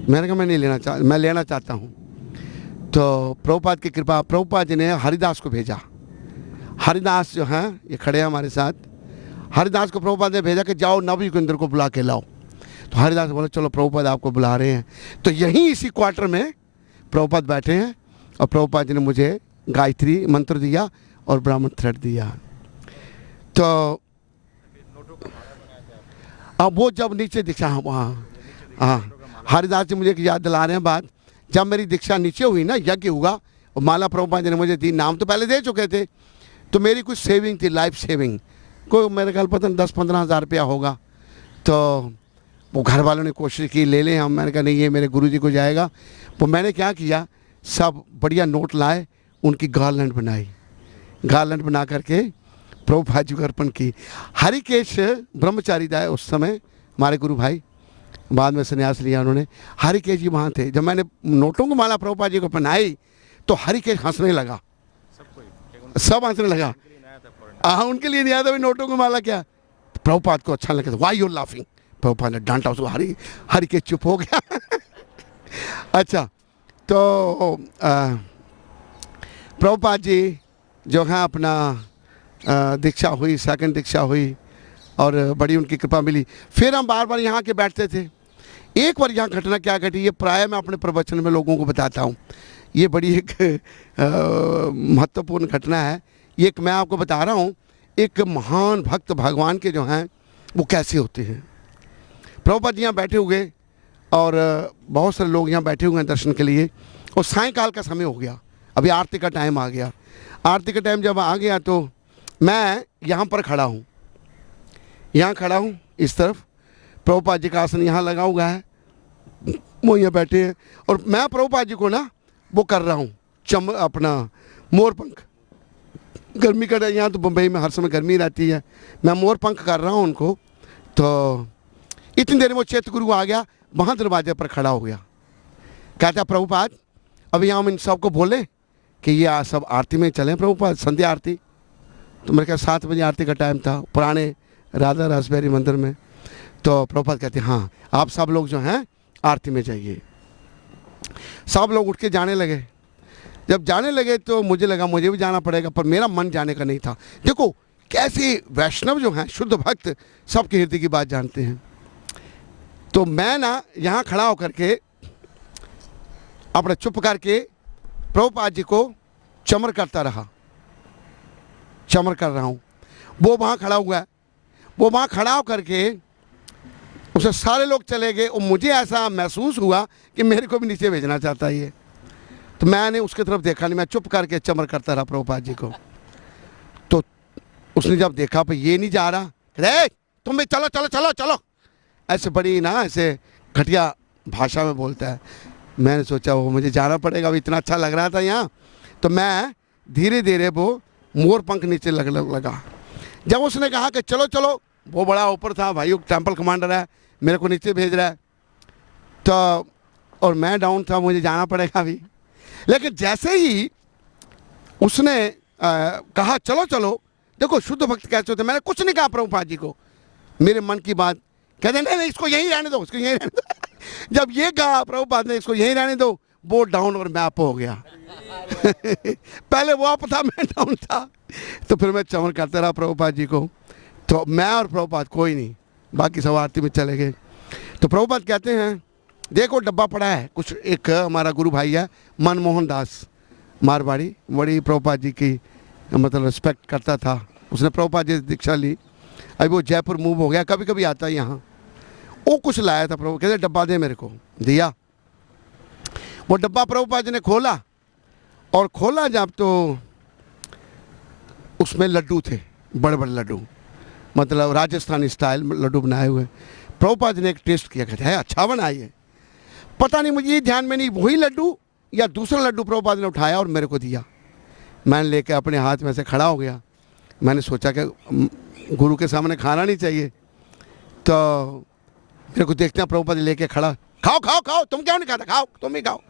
मैंने कहा मैं नहीं लेना चाहता, मैं लेना चाहता हूँ। तो प्रभुपाद की कृपा, प्रभुपाद जी ने हरिदास को भेजा। हरिदास जो हैं ये खड़े हैं हमारे साथ। हरिदास को प्रभुपाद ने भेजा कि जाओ नव योगेंद्र को बुला के लाओ। तो हरिदास बोले चलो प्रभुपाद आपको बुला रहे हैं। तो यहीं इसी क्वार्टर में प्रभुपाद बैठे हैं और प्रभुपाद जी ने मुझे गायत्री मंत्र दिया और ब्राह्मण थ्रेड दिया। तो अब वो जब नीचे दीक्षा, वहाँ हाँ हरिदास जी मुझे याद दिला रहे हैं बात, जब मेरी दीक्षा नीचे हुई ना, यज्ञ हुआ और माला प्रभुपाद जी ने मुझे दी। नाम तो पहले दे चुके थे, तो मेरी कुछ सेविंग थी, लाइफ सेविंग, कोई मेरे ख्याल पता नहीं 10-15 हज़ार रुपया होगा। तो वो घर वालों ने कोशिश की ले लें हम। मैंने कहा नहीं, ये मेरे गुरुजी को जाएगा। वो मैंने क्या किया, सब बढ़िया नोट लाए, उनकी गार्लैंड बनाई, गार्लैंड बना करके प्रभुपाद जी को अर्पण की। हरिकेश ब्रह्मचारी था उस समय, हमारे गुरु भाई, बाद में संन्यास लिया उन्होंने। हरिकेश जी वहाँ थे। जब मैंने नोटों को माला प्रभुपाद जी को पहनाई तो हरिकेश हंसने लगा, सब हंसने लगा। उनके लिए नहीं आया था नोटों को माला क्या। प्रभुपाद को अच्छा लगा, वाई यू लाफिंग? प्रभुपाद ने डांटा उसको, हरी हरी के चुप हो गया। अच्छा, तो प्रभुपाद जी जो है अपना दीक्षा हुई, सेकंड दीक्षा हुई और बड़ी उनकी कृपा मिली। फिर हम बार बार यहाँ के बैठते थे। एक बार यहाँ घटना क्या घटी, ये प्राय मैं अपने प्रवचन में लोगों को बताता हूँ। ये बड़ी एक महत्वपूर्ण घटना है। ये एक मैं आपको बता रहा हूँ, एक महान भक्त भगवान के जो हैं वो कैसे होते हैं। प्रभुपाद जी यहाँ बैठे हुए और बहुत सारे लोग यहाँ बैठे हुए हैं दर्शन के लिए, और सायंकाल का समय हो गया, अभी आरती का टाइम आ गया। आरती का टाइम जब आ गया तो मैं यहाँ पर खड़ा हूँ, यहाँ खड़ा हूँ इस तरफ, प्रभुपाद जी का आसन यहाँ लगा हुआ है, वो यहाँ बैठे हैं, और मैं प्रभुपाद जी को ना वो कर रहा हूँ अपना मोर पंख। गर्मी का टाइम, यहाँ तो बम्बई में हर समय गर्मी रहती है, मैं मोर पंख कर रहा हूँ उनको। तो इतनी देर में वो चैतगुरु आ गया, वहाँ दरवाजे पर खड़ा हो गया, कहता प्रभुपाद अभी हम इन सबको बोले कि ये सब आरती में चलें प्रभुपाद, संध्या आरती। तो मेरे ख्याल 7 बजे आरती का टाइम था पुराने राधा रासबेरी मंदिर में। तो प्रभुपाद कहते हाँ आप सब लोग जो हैं आरती में जाइए। सब लोग उठ के जाने लगे। जब जाने लगे तो मुझे लगा मुझे भी जाना पड़ेगा, पर मेरा मन जाने का नहीं था। देखो कैसे वैष्णव जो हैं, शुद्ध भक्त, सबके हृदय की बात जानते हैं। तो मैं ना यहाँ खड़ा होकर के अपना चुप करके प्रभुपाद जी को चमर करता रहा, चमर कर रहा हूँ। वो वहाँ खड़ा हुआ है, वो वहाँ खड़ा होकर के उसे सारे लोग चले गए, और मुझे ऐसा महसूस हुआ कि मेरे को भी नीचे भेजना चाहता है ये। तो मैंने उसकी तरफ देखा नहीं, मैं चुप करके चमर करता रहा प्रभुपाद जी को। तो उसने जब देखा पर ये नहीं जा रहा, अरे तुम भी चलो चलो चलो चलो, ऐसे बड़ी ना ऐसे घटिया भाषा में बोलता है। मैंने सोचा वो मुझे जाना पड़ेगा, अभी इतना अच्छा लग रहा था यहाँ। तो मैं धीरे धीरे वो मोर पंख नीचे लगा। जब उसने कहा कि चलो चलो, वो बड़ा ऊपर था भाई, टेम्पल कमांडर है, मेरे को नीचे भेज रहा है, तो और मैं डाउन था, मुझे जाना पड़ेगा अभी। लेकिन जैसे ही उसने कहा चलो चलो, देखो शुद्ध भक्त कैसे होते, मैंने कुछ नहीं कहा प्रभुपाद जी को, मेरे मन की बात। कहते नहीं इसको यहीं रहने दो, इसको यहीं रहने दो। जब ये कहा प्रभुपाद ने इसको यहीं रहने दो, वो डाउन और मैं अप हो गया। पहले वो अप था, मैं डाउन था। तो फिर मैं चमन करता रहा प्रभुपाद जी को। तो मैं और प्रभुपाद कोई नहीं, बाकी सब आरती में चले गए। तो प्रभुपाद कहते हैं देखो डब्बा पड़ा है कुछ। एक हमारा गुरु भाई है मनमोहन दास मारवाड़ी, बड़ी प्रभुपाद जी की मतलब रिस्पेक्ट करता था, उसने प्रभुपाद जी से दीक्षा ली। अभी वो जयपुर मूव हो गया, कभी कभी आता है यहाँ। वो कुछ लाया था प्रभु, कहते डब्बा दे मेरे को, दिया। वो डब्बा प्रभुपाद जी ने खोला, और खोला जब तो उसमें लड्डू थे, बड़े बड़े लड्डू, मतलब राजस्थानी स्टाइल में लड्डू बनाए हुए। प्रभुपाद जी ने एक टेस्ट किया, कहते हैं अच्छा बनाई है। पता नहीं मुझे ये ध्यान में नहीं वही लड्डू या दूसरा लड्डू प्रभुपाद ने उठाया और मेरे को दिया। मैंने लेके अपने हाथ में से खड़ा हो गया। मैंने सोचा कि गुरु के सामने खाना नहीं चाहिए, तो मेरे को देखते हैं प्रभुपाद लेके खड़ा, खाओ खाओ खाओ, तुम क्यों नहीं खाता, खाओ तुम ही खाओ।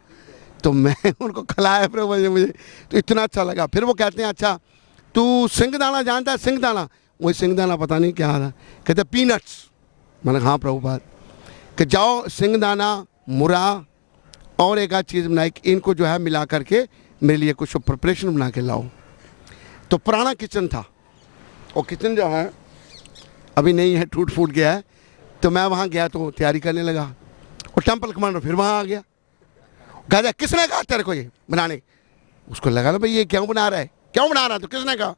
तो मैं उनको खिलाया प्रभुपाद जी, मुझे तो इतना अच्छा लगा। फिर वो कहते हैं अच्छा तू सिंगदाना जानता है, सिंगदाना, वही सिंगदाना पता नहीं क्या था, कहते पीनट्स। मैंने हाँ प्रभुपाद, कि जाओ सिंगदाना, मुरा और एक आध चीज़ बनाई, इनको जो है मिला करके मेरे लिए कुछ प्रिपरेशन बना के लाओ। तो पुराना किचन था, और किचन जो है अभी नहीं है, टूट फूट गया है। तो मैं वहाँ गया तो तैयारी करने लगा, और टेम्पल कमांडर फिर वहाँ आ गया। कहता किसने कहा तेरे को ये बनाने? उसको लगा ना भाई ये क्यों बना रहा है, क्यों बना रहा है, तो किसने कहा?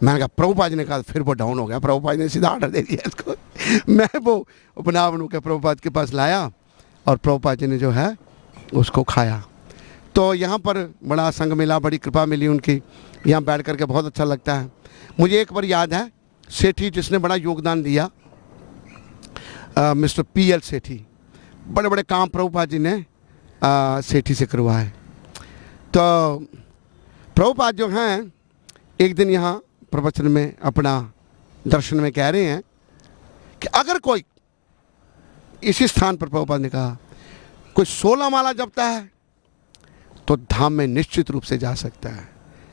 मैंने कहा प्रभुपाद जी ने कहा। फिर वो डाउन हो गया, प्रभुपाद ने सीधा ऑर्डर दे दिया इसको। मैं वो बना बनू के प्रभुपाद के पास लाया, और प्रभुपाद जी ने जो है उसको खाया। तो यहाँ पर बड़ा संग मिला, बड़ी कृपा मिली उनकी, यहाँ बैठ करके बहुत अच्छा लगता है। मुझे एक बार याद है सेठी जिसने बड़ा योगदान दिया, मिस्टर PL सेठी, बड़े बड़े काम प्रभुपाद जी ने सेठी से करवाए। तो प्रभुपाद जो हैं एक दिन यहाँ प्रवचन में अपना दर्शन में कह रहे हैं कि अगर कोई इसी स्थान पर, प्रभुपाद ने कहा, कोई 16 माला जपता है तो धाम में निश्चित रूप से जा सकता है।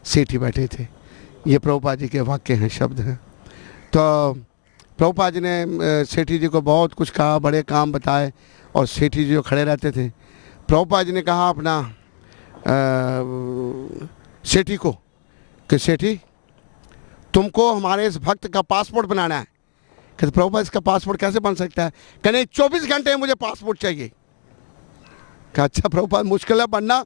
सेठी बैठे थे, ये प्रभुपाद जी के वाक्य हैं, शब्द हैं। तो प्रभुपाद जी ने सेठी जी को बहुत कुछ कहा, बड़े काम बताए, और सेठी जी जो खड़े रहते थे, प्रभुपाद जी ने कहा अपना सेठी को कि सेठी तुमको हमारे इस भक्त का पासपोर्ट बनाना है। कहते प्रभुपाद इसका पासपोर्ट कैसे बन सकता है? कहने 24 घंटे में मुझे पासपोर्ट चाहिए। कहा अच्छा प्रभुपाद मुश्किल है बनना।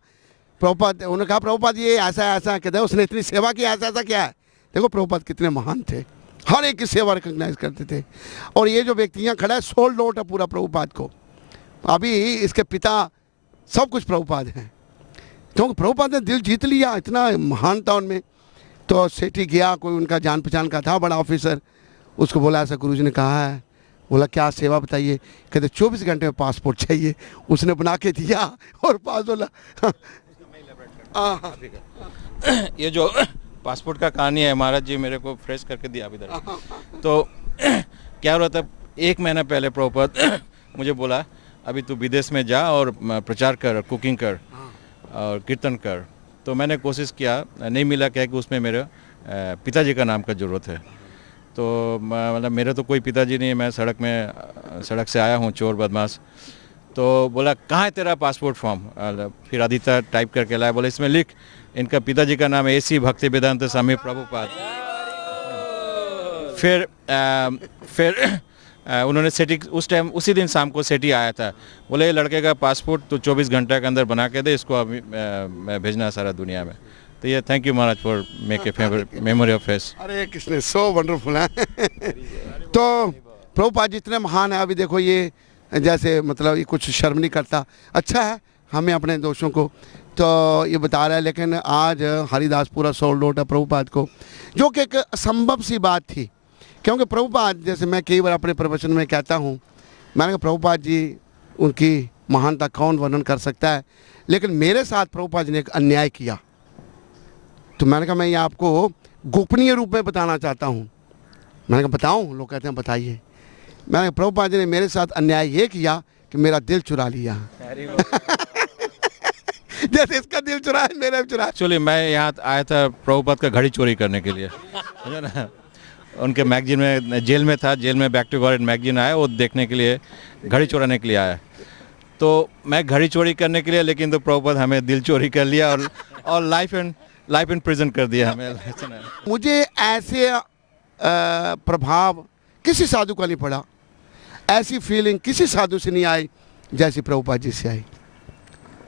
प्रभुपाद उन्होंने कहा प्रभुपाद ये ऐसा ऐसा, कहते उसने इतनी सेवा की, ऐसा ऐसा क्या है। देखो प्रभुपाद कितने महान थे, हर एक की सेवा रिकॉग्नाइज करते थे। और ये जो व्यक्ति यहाँ खड़ा है सोल्ड आउट है पूरा प्रभुपाद को। अभी इसके पिता सब कुछ प्रभुपाद हैं, क्योंकि प्रभुपाद ने दिल जीत लिया, इतना महान था उनमें। तो सेठी गया, कोई उनका जान पहचान का था बड़ा ऑफिसर, उसको बोला ऐसा गुरुजी ने कहा है। बोला क्या सेवा बताइए। कहते 24 घंटे में पासपोर्ट चाहिए। उसने बना के दिया और पास बोला ये जो पासपोर्ट का कहानी है, महाराज जी मेरे को फ्रेश करके दिया अभी इधर। तो क्या हो रहा था, 1 महीना पहले प्रभुपाद मुझे बोला अभी तू विदेश में जा और प्रचार कर, कुकिंग कर और कीर्तन कर। तो मैंने कोशिश किया, नहीं मिला। क्या कि उसमें मेरे पिताजी का नाम का ज़रूरत है। तो मतलब मेरे तो कोई पिताजी नहीं है, मैं सड़क से आया हूँ, चोर बदमाश। तो बोला कहाँ है तेरा पासपोर्ट फॉर्म? फिर आदित्य टाइप करके लाया, बोला इसमें लिख इनका पिताजी का नाम है AC भक्ति वेदांत स्वामी प्रभुपाद। फिर उन्होंने सेठी उस टाइम उसी दिन शाम को सेठी आया था, बोले ये लड़के का पासपोर्ट तो 24 घंटे के अंदर बना के दे, इसको अभी मैं भेजना सारा दुनिया में। तो ये thank you Maharaj for make a memory of face. अरे कृष्ण सो वंडरफुल है। तो प्रभुपाद जी इतने महान है। अभी देखो ये जैसे मतलब ये कुछ शर्म नहीं करता, अच्छा है हमें अपने दोषों को तो ये बता रहा है। लेकिन आज हरिदास पूरा सोल्ड आउट है प्रभुपाद को, जो कि एक असंभव सी बात थी। क्योंकि प्रभुपाद जैसे मैं कई बार अपने प्रवचन में कहता हूँ, मैंने कहा प्रभुपाद जी उनकी महानता कौन वर्णन कर सकता है, लेकिन मेरे साथ प्रभुपाद जी ने एक अन्याय किया। तो मैंने कहा मैं ये आपको गोपनीय रूप में बताना चाहता हूँ। मैंने कहा बताऊँ? लोग कहते हैं बताइए। मैंने कहा प्रभुपाद जी ने मेरे साथ अन्याय ये किया कि मेरा दिल चुरा लिया। जैसे इसका दिल चुराया मेरा भी चुराया। एक्चुअली मैं यहाँ आया था प्रभुपाद का घड़ी चोरी करने के लिए, समझे ना। उनके मैगजीन में, जेल में था, जेल में बैक टू गॉड मैगजीन आया, वो देखने के लिए, घड़ी चोराने के लिए आया। तो मैं घड़ी चोरी करने के लिए, लेकिन तो प्रभुपाद हमें दिल चोरी कर लिया और लाइफ इन प्रिजन कर दिया हमें। मुझे ऐसे प्रभाव किसी साधु का नहीं पड़ा, ऐसी फीलिंग किसी साधु से नहीं आई जैसी प्रभुपाद जी से आई।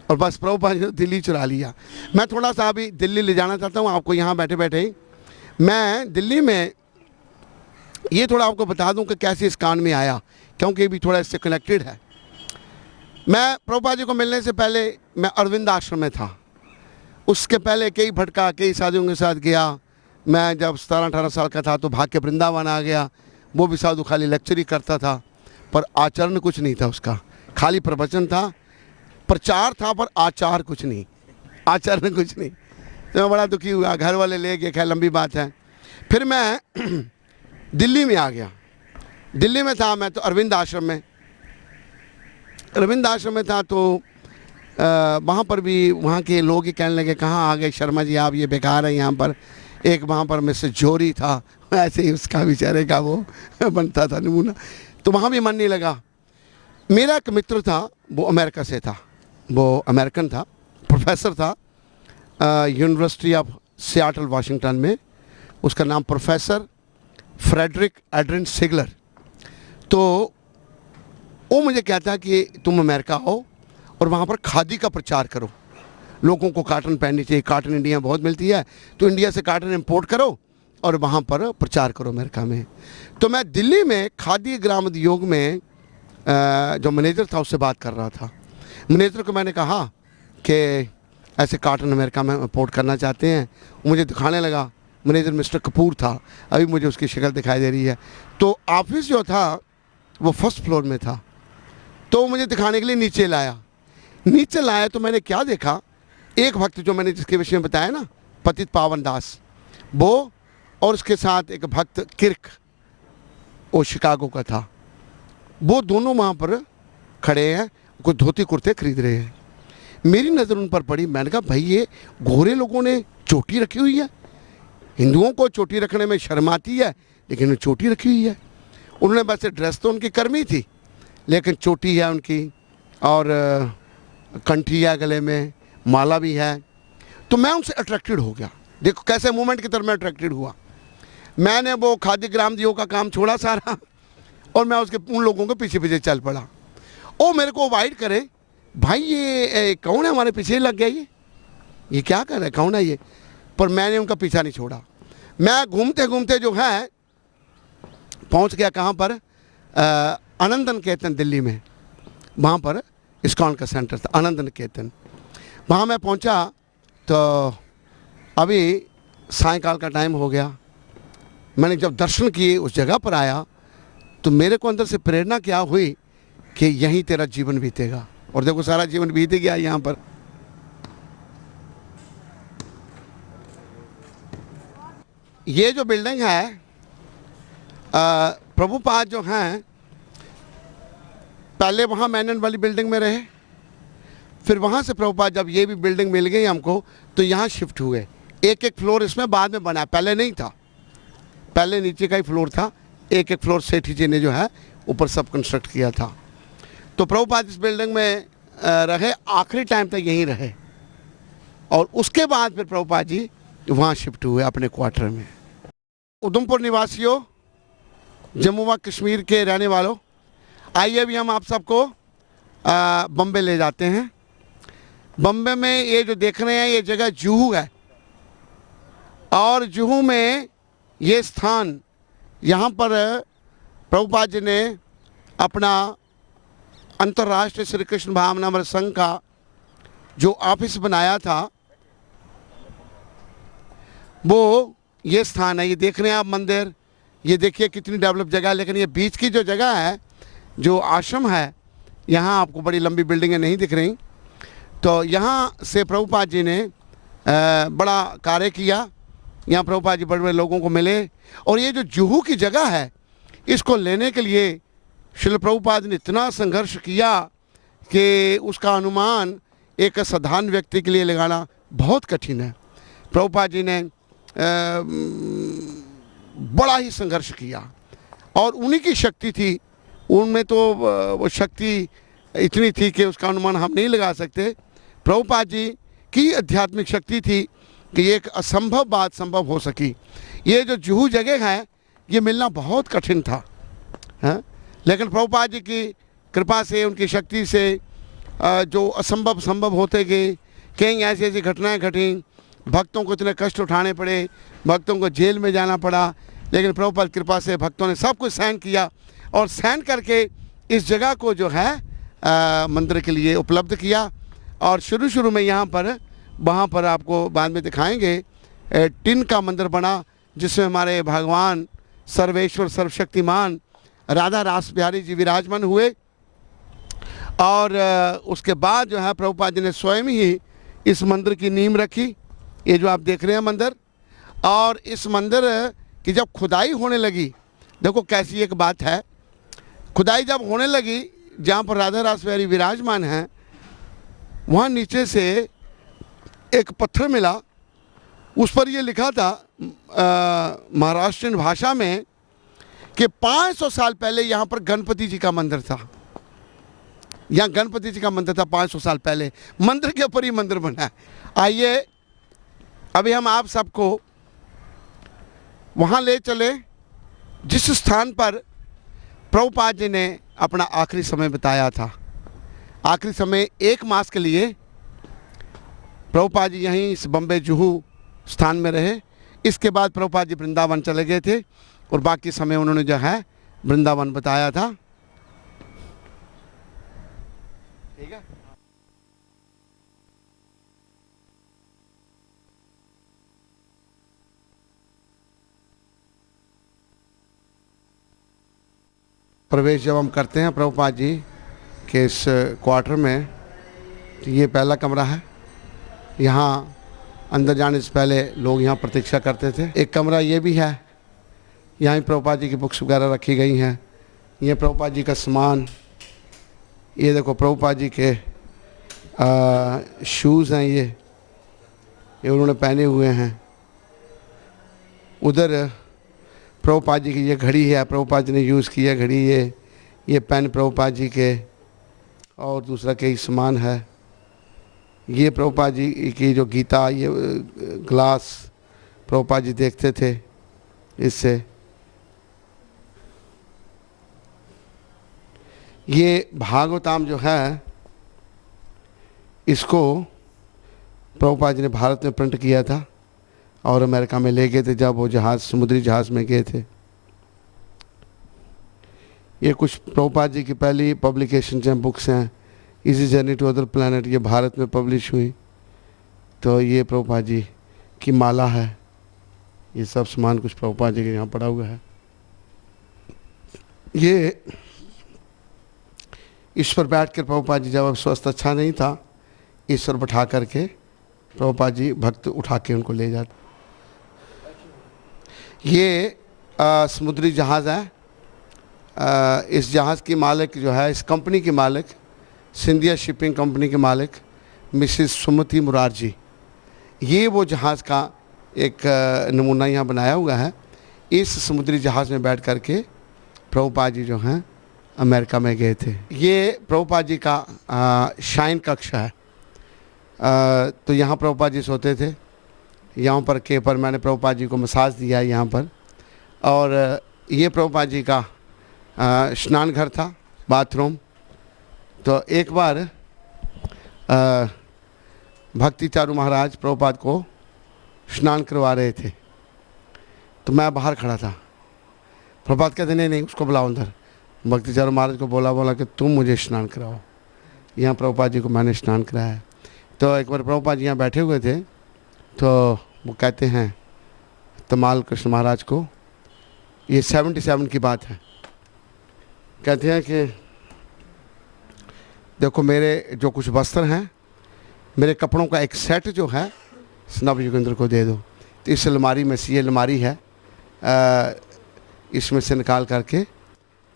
और बस प्रभुपाद जी ने दिल्ली चुरा लिया। मैं थोड़ा सा अभी दिल्ली ले जाना चाहता हूँ आपको, यहाँ बैठे बैठे ही। मैं दिल्ली में ये थोड़ा आपको बता दूं कि कैसे इस कांड में आया, क्योंकि ये भी थोड़ा इससे कनेक्टेड है। मैं प्रभुपाद जी को मिलने से पहले मैं अरविंद आश्रम में था। उसके पहले कई भटका, कई साधुओं के साथ गया। मैं जब 17-18 साल का था तो भाग के वृंदावन आ गया। वो भी साधु खाली लेक्चर ही करता था, पर आचरण कुछ नहीं था उसका। खाली प्रवचन था, प्रचार था, पर आचार कुछ नहीं, आचरण कुछ नहीं। तो मैं बड़ा दुखी हुआ, घर वाले ले गए, खैर लंबी बात है। फिर मैं दिल्ली में आ गया। दिल्ली में था मैं तो अरविंद आश्रम में था। तो वहाँ पर भी वहाँ के लोग ही कहने लगे कहाँ आ गए शर्मा जी आप, ये बेकार है यहाँ पर। एक वहाँ पर मिस्टर जोरी था, ऐसे ही उसका बेचारे का वो बनता था नमूना। तो वहाँ भी मन नहीं लगा। मेरा एक मित्र था, वो अमेरिका से था, वो अमेरिकन था, प्रोफेसर था यूनिवर्सिटी ऑफ सियाटल वाशिंगटन में। उसका नाम प्रोफेसर फ्रेडरिक एड्रिन सिगलर। तो वो मुझे कहता कि तुम अमेरिका आओ और वहाँ पर खादी का प्रचार करो, लोगों को कॉटन पहननी चाहिए, कॉटन इंडिया में बहुत मिलती है, तो इंडिया से कॉटन इंपोर्ट करो और वहाँ पर प्रचार करो अमेरिका में। तो मैं दिल्ली में खादी ग्राम उद्योग में जो मैनेजर था उससे बात कर रहा था। मैनेजर को मैंने कहा कि ऐसे कॉटन अमेरिका में इंपोर्ट करना चाहते हैं। मुझे दिखाने लगा। मैनेजर मिस्टर कपूर था, अभी मुझे उसकी शक्ल दिखाई दे रही है। तो ऑफिस जो था वो फर्स्ट फ्लोर में था। तो मुझे दिखाने के लिए नीचे लाया तो मैंने क्या देखा, एक भक्त जो मैंने जिसके विषय में बताया ना, पतित पावन दास, वो और उसके साथ एक भक्त किर्क, वो शिकागो का था। वो दोनों वहाँ पर खड़े हैं, कुछ धोती कुर्ते खरीद रहे हैं। मेरी नज़र उन पर पड़ी। मैंने कहा भाई ये गोरे लोगों ने चोटी रखी हुई है। हिंदुओं को चोटी रखने में शर्म आती है, लेकिन चोटी रखी हुई है। उन्होंने बस ड्रेस तो उनकी कर्मी थी, लेकिन चोटी है उनकी और कंठी है गले में, माला भी है। तो मैं उनसे अट्रैक्टेड हो गया। देखो कैसे मूवमेंट की तरफ मैं अट्रैक्टेड हुआ। मैंने वो खादी ग्राम दियो का काम छोड़ा सारा और मैं उसके उन लोगों के पीछे पीछे चल पड़ा। ओ मेरे को अवॉइड करे, भाई ये कौन है हमारे पीछे लग गया, ये क्या कर रहा है, कौन है ये। पर मैंने उनका पीछा नहीं छोड़ा। मैं घूमते घूमते जो है पहुंच गया कहाँ पर, आनंद निकेतन दिल्ली में। वहाँ पर इस्कॉन का सेंटर था, आनंद निकेतन। वहाँ मैं पहुँचा तो अभी सायंकाल का टाइम हो गया। मैंने जब दर्शन किए, उस जगह पर आया, तो मेरे को अंदर से प्रेरणा क्या हुई कि यहीं तेरा जीवन बीतेगा। और देखो सारा जीवन बीत गया यहाँ पर। ये जो बिल्डिंग है, प्रभुपाद जो हैं पहले वहाँ मैनन वाली बिल्डिंग में रहे, फिर वहाँ से प्रभुपाद जब ये भी बिल्डिंग मिल गई हमको तो यहाँ शिफ्ट हुए। एक एक फ्लोर इसमें बाद में बना, पहले नहीं था, पहले नीचे का ही फ्लोर था। एक एक फ्लोर सेठी जी ने जो है ऊपर सब कंस्ट्रक्ट किया था। तो प्रभुपाद इस बिल्डिंग में रहे, आखिरी टाइम तक यहीं रहे। और उसके बाद फिर प्रभुपाद जी वहाँ शिफ्ट हुए अपने क्वार्टर में। उधमपुर निवासियों, जम्मू व कश्मीर के रहने वालों, आइए भी हम आप सबको बम्बे ले जाते हैं। बम्बे में ये जो देख रहे हैं ये जगह जुहू है, और जुहू में ये स्थान, यहाँ पर प्रभुपाद जी ने अपना अंतर्राष्ट्रीय श्री कृष्ण भावनामृत संघ का जो ऑफिस बनाया था, वो ये स्थान है। ये देख रहे हैं आप मंदिर, ये देखिए कितनी डेवलप जगह है। लेकिन ये बीच की जो जगह है, जो आश्रम है, यहाँ आपको बड़ी लंबी बिल्डिंगें नहीं दिख रही। तो यहाँ से प्रभुपाद जी ने बड़ा कार्य किया। यहाँ प्रभुपाद जी बड़े बड़े लोगों को मिले, और ये जो जुहू की जगह है, इसको लेने के लिए श्रील प्रभुपाद ने इतना संघर्ष किया कि उसका अनुमान एक साधारण व्यक्ति के लिए लगाना बहुत कठिन है। प्रभुपाद जी ने बड़ा ही संघर्ष किया, और उन्हीं की शक्ति थी। उनमें तो वो शक्ति इतनी थी कि उसका अनुमान हम नहीं लगा सकते। प्रभुपाद जी की आध्यात्मिक शक्ति थी कि ये एक असंभव बात संभव हो सकी। ये जो जुहू जगह है, ये मिलना बहुत कठिन था, हाँ? लेकिन प्रभुपाद जी की कृपा से, उनकी शक्ति से जो असंभव संभव होते गए। कई ऐसी ऐसी घटनाएं घटी, भक्तों को इतने कष्ट उठाने पड़े, भक्तों को जेल में जाना पड़ा, लेकिन प्रभुपाद कृपा से भक्तों ने सब कुछ सहन किया, और सहन करके इस जगह को जो है मंदिर के लिए उपलब्ध किया। और शुरू में यहाँ पर, वहाँ पर आपको बाद में दिखाएंगे, टिन का मंदिर बना, जिसमें हमारे भगवान सर्वेश्वर सर्वशक्तिमान राधा रास बिहारी जी विराजमान हुए। और उसके बाद जो है प्रभुपाद जी ने स्वयं ही इस मंदिर की नींव रखी। ये जो आप देख रहे हैं मंदिर, और इस मंदिर की जब खुदाई होने लगी, देखो कैसी एक बात है, खुदाई जब होने लगी, जहाँ पर राधा रास बिहारी विराजमान हैं, वहाँ नीचे से एक पत्थर मिला। उस पर ये लिखा था महाराष्ट्रियन भाषा में कि 500 साल पहले यहाँ पर गणपति जी का मंदिर था। यहाँ गणपति जी का मंदिर था 500 साल पहले। मंदिर के ऊपर ही मंदिर बना है। आइए अभी हम आप सबको वहाँ ले चले जिस स्थान पर प्रभुपाद जी ने अपना आखिरी समय बिताया था। आखिरी समय 1 मास के लिए प्रभुपाद जी यहीं इस बम्बे जुहू स्थान में रहे। इसके बाद प्रभुपाद जी वृंदावन चले गए थे, और बाकी समय उन्होंने जो है वृंदावन बताया था। ठीक है। प्रवेश जब हम करते हैं प्रभुपाद जी के इस क्वार्टर में, तो ये पहला कमरा है। यहाँ अंदर जाने से पहले लोग यहाँ प्रतीक्षा करते थे। एक कमरा ये भी है, यहाँ प्रभुपाद जी की बुक्स वगैरह रखी गई हैं। ये प्रभुपाद जी का सामान, ये देखो प्रभुपाद जी के शूज़ हैं, ये उन्होंने पहने हुए हैं। उधर प्रभुपाद जी की ये घड़ी है, प्रभुपाद जी ने यूज़ की है घड़ी, ये पेन प्रभुपाद जी के, और दूसरा कई सामान है। ये प्रभुपाद जी की जो गीता, ये ग्लास प्रभुपाद जी देखते थे इससे। ये भागवताम जो है इसको प्रभुपाद जी ने भारत में प्रिंट किया था और अमेरिका में ले गए थे जब वो जहाज़, समुद्री जहाज़ में गए थे। ये कुछ प्रभुपाद जी की पहली पब्लिकेशन हैं, बुक्स हैं। Easy journey to other planet, ये भारत में पब्लिश हुई। तो ये प्रभुपाद जी की माला है। ये सब सामान कुछ प्रभुपाद जी के यहाँ पड़ा हुआ है। ये इस पर बैठ कर प्रभुपाद जी, जब अब स्वस्थ अच्छा नहीं था, इस पर बैठा करके प्रभुपाद जी भक्त उठा के उनको ले जाते। ये समुद्री जहाज़ है। इस जहाज़ की मालिक जो है, इस कंपनी की मालिक, सिंधिया शिपिंग कंपनी के मालिक मिसिस सुमति मुरारजी। ये वो जहाज़ का एक नमूना यहाँ बनाया हुआ है। इस समुद्री जहाज़ में बैठ कर के प्रभुपाद जी जो हैं अमेरिका में गए थे। ये प्रभुपाद जी का शाइन कक्ष है। तो यहाँ प्रभुपाद जी सोते थे। यहाँ पर के पर मैंने प्रभुपाद जी को मसाज दिया यहाँ पर। और ये प्रभुपाद जी का स्नान घर था, बाथरूम। तो एक बार भक्ति चारू महाराज प्रभुपाद को स्नान करवा रहे थे, तो मैं बाहर खड़ा था। प्रभुपाद कहते नहीं उसको बुलाओ अंदर। भक्ति चारू महाराज को बोला कि तुम मुझे स्नान कराओ। यहाँ प्रभुपाद जी को मैंने स्नान कराया। तो एक बार प्रभुपाद जी यहाँ बैठे हुए थे, तो वो कहते हैं तमाल कृष्ण महाराज को, ये 77 की बात है, कहते हैं कि देखो मेरे जो कुछ वस्त्र हैं, मेरे कपड़ों का एक सेट जो है नव युगेंद्र को दे दो। तो इस अलमारी में से, ये अलमारी है, इसमें से निकाल करके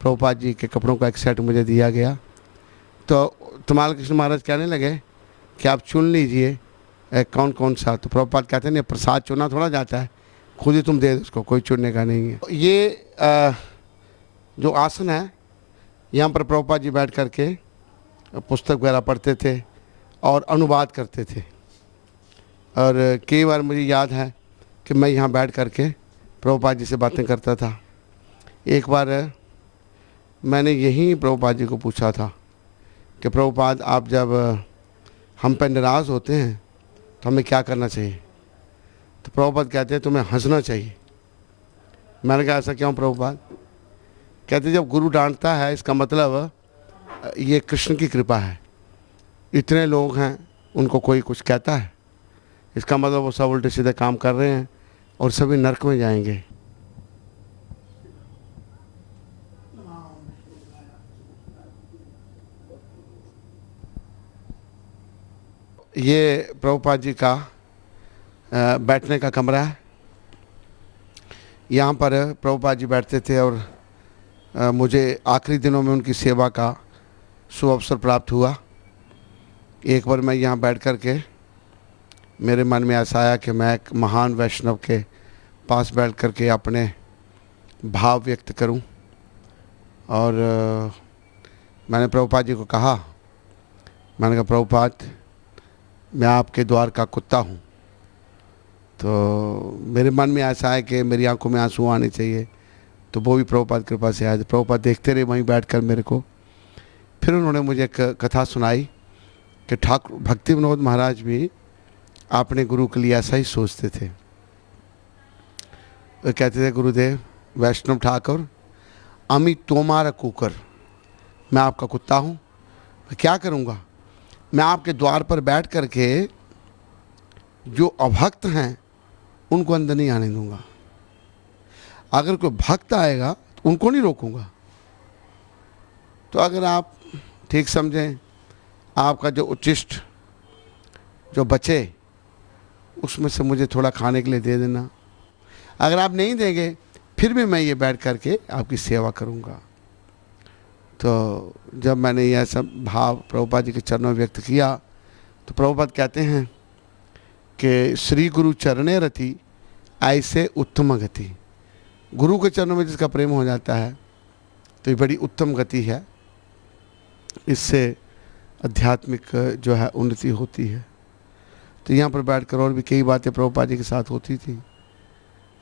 प्रभुपाद जी के कपड़ों का एक सेट मुझे दिया गया। तो तमाल कृष्ण महाराज कहने लगे कि आप चुन लीजिए कौन कौन सा। तो प्रभुपाद कहते हैं नहीं, प्रसाद चुना थोड़ा जाता है, खुद ही तुम दे दो उसको, कोई चुनने का नहीं है। ये जो आसन है, यहाँ पर प्रभुपाद जी बैठ करके पुस्तक वगैरह पढ़ते थे और अनुवाद करते थे। और कई बार मुझे याद है कि मैं यहाँ बैठ करके प्रभुपाद जी से बातें करता था। एक बार मैंने यही प्रभुपाद जी को पूछा था कि प्रभुपाद, आप जब हम पर नाराज़ होते हैं तो हमें क्या करना चाहिए? तो प्रभुपाद कहते हैं तुम्हें हंसना चाहिए। मैंने कहा ऐसा क्यों प्रभुपाद? कहते जब गुरु डांटता है इसका मतलब ये कृष्ण की कृपा है। इतने लोग हैं, उनको कोई कुछ कहता है, इसका मतलब वो सब उल्टे सीधे काम कर रहे हैं और सभी नरक में जाएंगे। ये प्रभुपाद जी का बैठने का कमरा है। यहाँ पर प्रभुपाद जी बैठते थे और मुझे आखिरी दिनों में उनकी सेवा का सुअवसर प्राप्त हुआ। एक बार मैं यहाँ बैठ कर के मेरे मन में ऐसा आया कि मैं एक महान वैष्णव के पास बैठ कर के अपने भाव व्यक्त करूं। और मैंने प्रभुपाद जी को कहा, मैंने कहा प्रभुपाद, मैं आपके द्वार का कुत्ता हूं। तो मेरे मन में ऐसा है कि मेरी आंखों में आंसू आने चाहिए, तो वो भी प्रभुपाद कृपा से आए। प्रभुपाद देखते रहे वहीं बैठकर मेरे को। फिर उन्होंने मुझे एक कथा सुनाई कि ठाकुर भक्ति विनोद महाराज भी अपने गुरु के लिए ऐसा ही सोचते थे। वो कहते थे, गुरुदेव वैष्णव ठाकुर, अमी तोमारा कुकर, मैं आपका कुत्ता हूँ, मैं क्या करूँगा? मैं आपके द्वार पर बैठ कर के जो अभक्त हैं उनको अंदर नहीं आने दूंगा। अगर कोई भक्त आएगा तो उनको नहीं रोकूंगा। तो अगर आप ठीक समझें, आपका जो उच्चिष्ट जो बचे उसमें से मुझे थोड़ा खाने के लिए दे देना। अगर आप नहीं देंगे फिर भी मैं ये बैठ करके आपकी सेवा करूँगा। तो जब मैंने यह सब भाव प्रभुपाद जी के चरणों में व्यक्त किया तो प्रभुपाद कहते हैं कि श्री गुरु चरणे रति ऐसे उत्तम गति। गुरु के चरणों में जिसका प्रेम हो जाता है तो ये बड़ी उत्तम गति है, इससे आध्यात्मिक जो है उन्नति होती है। तो यहाँ पर बैठकर और भी कई बातें प्रभुपाद जी के साथ होती थी।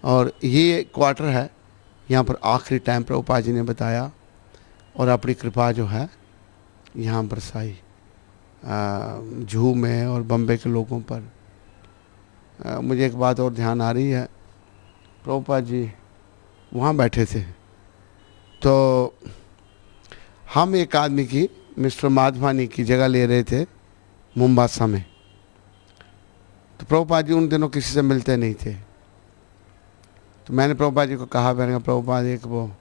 और ये क्वार्टर है, यहाँ पर आखिरी टाइम प्रभुपाद जी ने बताया और अपनी कृपा जो है यहाँ बरसाई जुहू में और बम्बे के लोगों पर। मुझे एक बात और ध्यान आ रही है, प्रभुपाद जी वहाँ बैठे थे तो हम एक आदमी की, मिस्टर माधवानी की जगह ले रहे थे मुंबासा में। तो प्रभुपाद जी उन दिनों किसी से मिलते नहीं थे। तो मैंने प्रभुपाद जी को कहा, मैंने कहा प्रभुपाद एक वो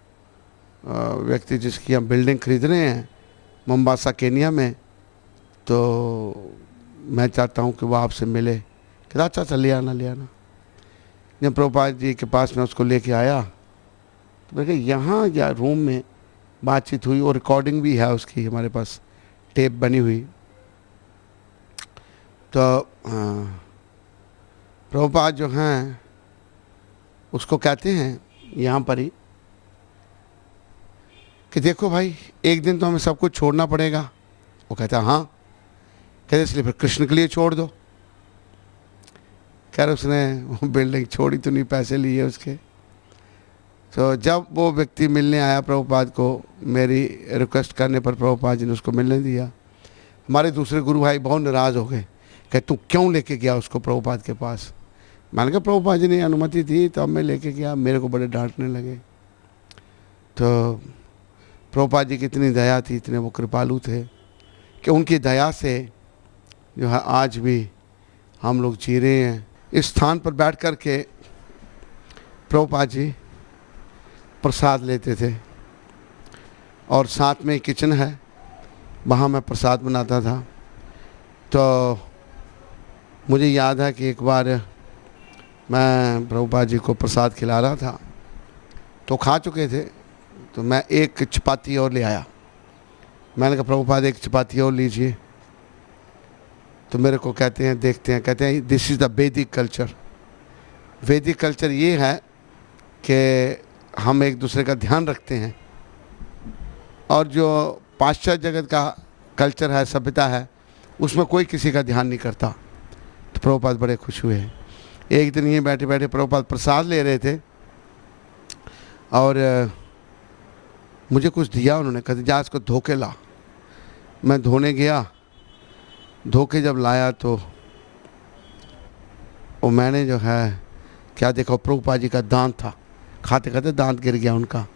व्यक्ति जिसकी हम बिल्डिंग खरीद रहे हैं मुंबासा केनिया में, तो मैं चाहता हूँ कि वो आपसे मिले। कहता अच्छा चल ले आना ले आना। जब प्रभुपाद जी के पास मैं उसको लेके आया तो मैंने कहा यहाँ या रूम में बातचीत हुई और रिकॉर्डिंग भी है उसकी, हमारे पास टेप बनी हुई। तो प्रभुपाद जो हैं उसको कहते हैं यहाँ पर ही कि देखो भाई एक दिन तो हमें सब कुछ छोड़ना पड़ेगा। वो कहता है हाँ। कहते इसलिए फिर कृष्ण के लिए छोड़ दो। खैर उसने वो बिल्डिंग छोड़ी तो नहीं, पैसे लिए उसके। तो जब वो व्यक्ति मिलने आया प्रभुपाद को, मेरी रिक्वेस्ट करने पर प्रभुपाद जी ने उसको मिलने दिया। हमारे दूसरे गुरु भाई बहुत नाराज़ हो गए, कहते तू क्यों लेके गया उसको प्रभुपाद के पास। मैंने कहा प्रभुपाद जी ने अनुमति दी तो अब मैं लेके गया, मेरे को बड़े डांटने लगे। तो प्रभुपाद जी की इतनी दया थी, इतने वो कृपालु थे कि उनकी दया से जो है आज भी हम लोग जी रहे हैं। इस स्थान पर बैठ कर के प्रभुपाद जी प्रसाद लेते थे और साथ में किचन है, वहाँ मैं प्रसाद बनाता था। तो मुझे याद है कि एक बार मैं प्रभुपाद जी को प्रसाद खिला रहा था, तो खा चुके थे, तो मैं एक चपाती और ले आया। मैंने कहा प्रभुपाद एक चपाती और लीजिए। तो मेरे को कहते हैं, देखते हैं, कहते हैं दिस इज़ द वैदिक कल्चर। वैदिक कल्चर ये है कि हम एक दूसरे का ध्यान रखते हैं, और जो पाश्चात्य जगत का कल्चर है, सभ्यता है, उसमें कोई किसी का ध्यान नहीं करता। तो प्रभुपाद बड़े खुश हुए। एक दिन ये बैठे बैठे प्रभुपाद प्रसाद ले रहे थे और मुझे कुछ दिया उन्होंने, कहते जा इसको धो के ला। मैं धोने गया, धो के जब लाया तो वो मैंने जो है क्या देखा, प्रभुपाद जी का दांत था। खाते खाते दांत गिर गया उनका।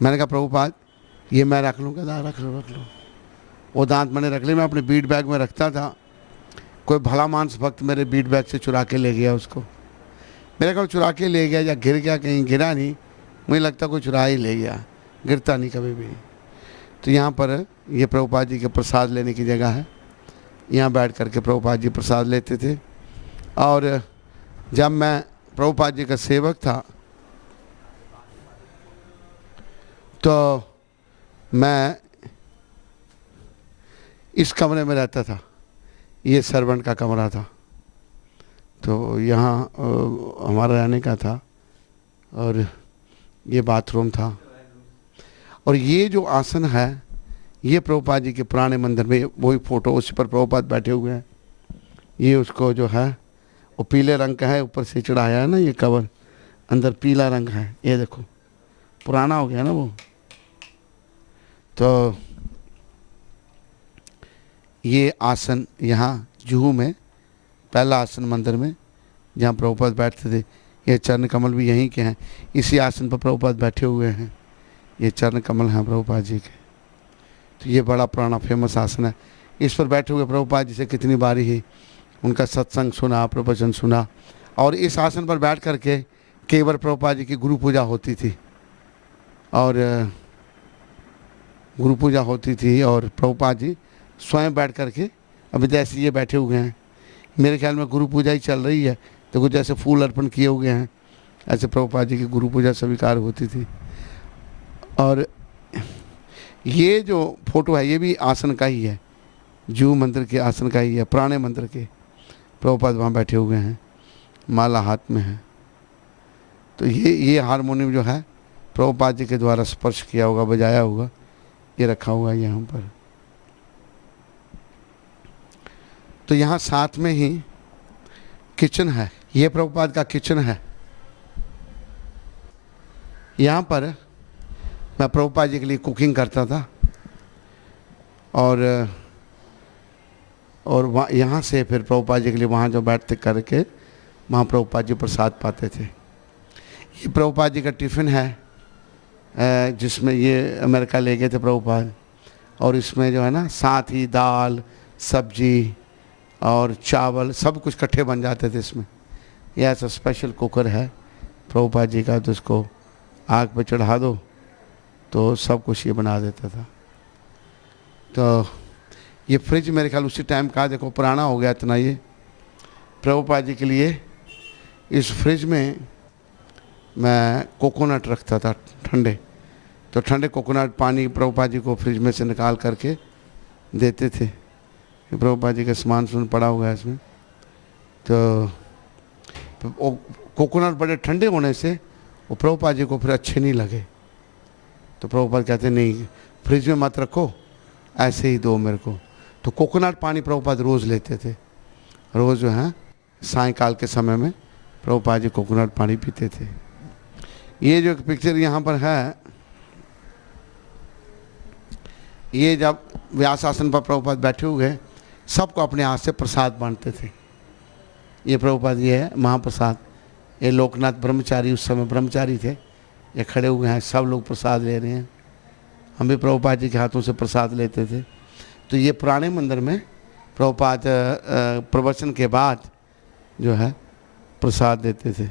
मैंने कहा प्रभुपाद ये मैं रख लूँ। कहता रख लो रख लो। वो दांत मैंने रख लिए, मैं अपने बीट बैग में रखता था। कोई भला मानस भक्त मेरे बीट बैग से चुरा के ले गया उसको। मेरे ख्याल चुरा के ले गया या गिर गया, कहीं गिरा नहीं, मुझे लगता कोई चुरा ही ले गया, गिरता नहीं कभी भी। तो यहाँ पर ये प्रभुपाद जी के प्रसाद लेने की जगह है। यहाँ बैठ करके प्रभुपाद जी प्रसाद लेते थे। और जब मैं प्रभुपाद जी का सेवक था तो मैं इस कमरे में रहता था, ये सर्वेंट का कमरा था। तो यहाँ हमारा रहने का था और ये बाथरूम था। और ये जो आसन है ये प्रभुपाद जी के पुराने मंदिर में, वही फ़ोटो उस पर प्रभुपाद बैठे हुए हैं। ये उसको जो है वो पीले रंग का है, ऊपर से चढ़ाया है ना ये कवर, अंदर पीला रंग है। ये देखो पुराना हो गया ना वो। तो ये आसन यहाँ जुहू में पहला आसन मंदिर में जहाँ प्रभुपाद बैठते थे, ये चरण कमल भी यहीं के हैं। इसी आसन पर प्रभुपाद बैठे हुए हैं। ये चरण कमल हैं प्रभुपाद जी के। तो ये बड़ा पुराना फेमस आसन है। इस पर बैठे हुए प्रभुपाद जी से कितनी बारी ही उनका सत्संग सुना, प्रवचन सुना। और इस आसन पर बैठ कर के केवल प्रभुपाद जी की गुरु पूजा होती थी और गुरु पूजा होती थी और प्रभुपाद जी स्वयं बैठ कर के, अभी जैसे ये बैठे हुए हैं, मेरे ख्याल में गुरु पूजा ही चल रही है, तो कुछ जैसे फूल अर्पण किए हुए हैं, ऐसे प्रभुपाद जी की गुरु पूजा स्वीकार होती थी। और ये जो फोटो है ये भी आसन का ही है, जूहू मंदिर के आसन का ही है, पुराने मंदिर के। प्रभुपाद वहाँ बैठे हुए हैं, माला हाथ में है। तो ये हारमोनियम जो है प्रभुपाद जी के द्वारा स्पर्श किया होगा, बजाया होगा, ये रखा हुआ है यहाँ पर। तो यहाँ साथ में ही किचन है, ये प्रभुपाद का किचन है। यहाँ पर मैं प्रभुपाद जी के लिए कुकिंग करता था और यहाँ से फिर प्रभुपाद जी के लिए वहाँ जो बैठते करके वहाँ प्रभुपाद जी प्रसाद पाते थे। ये प्रभुपाद जी का टिफ़िन है जिसमें ये अमेरिका ले गए थे प्रभुपाद, और इसमें जो है ना साथ ही दाल, सब्जी और चावल सब कुछ इकट्ठे बन जाते थे इसमें। यह ऐसा स्पेशल कुकर है प्रभुपाद जी का, तो इसको आग पे चढ़ा दो तो सब कुछ ये बना देता था। तो ये फ्रिज मेरे ख्याल उसी टाइम का, देखो पुराना हो गया इतना। ये प्रभुपाद जी के लिए इस फ्रिज में मैं कोकोनट रखता था ठंडे, तो ठंडे कोकोनट पानी प्रभुपाद जी को फ्रिज में से निकाल करके देते थे। प्रभुपाद जी का सामान पड़ा हुआ है इसमें। तो कोकोनट बड़े ठंडे होने से वो प्रभुपाद जी को फिर अच्छे नहीं लगे, तो प्रभुपाद कहते नहीं फ्रिज में मत रखो, ऐसे ही दो मेरे को। तो कोकोनट पानी प्रभुपाद रोज़ लेते थे, रोज़ जो है सायंकाल के समय में प्रभुपाद जी कोकोनट पानी पीते थे। ये जो पिक्चर यहाँ पर है, ये जब व्यास आसन पर प्रभुपाद बैठे हुए सबको अपने हाथ से प्रसाद बांटते थे। ये प्रभुपाद ये है महाप्रसाद। ये लोकनाथ ब्रह्मचारी उस समय ब्रह्मचारी थे, ये खड़े हुए हैं, सब लोग प्रसाद ले रहे हैं। हम भी प्रभुपाद जी के हाथों से प्रसाद लेते थे। तो ये पुराने मंदिर में प्रभुपाद प्रवचन के बाद जो है प्रसाद देते थे।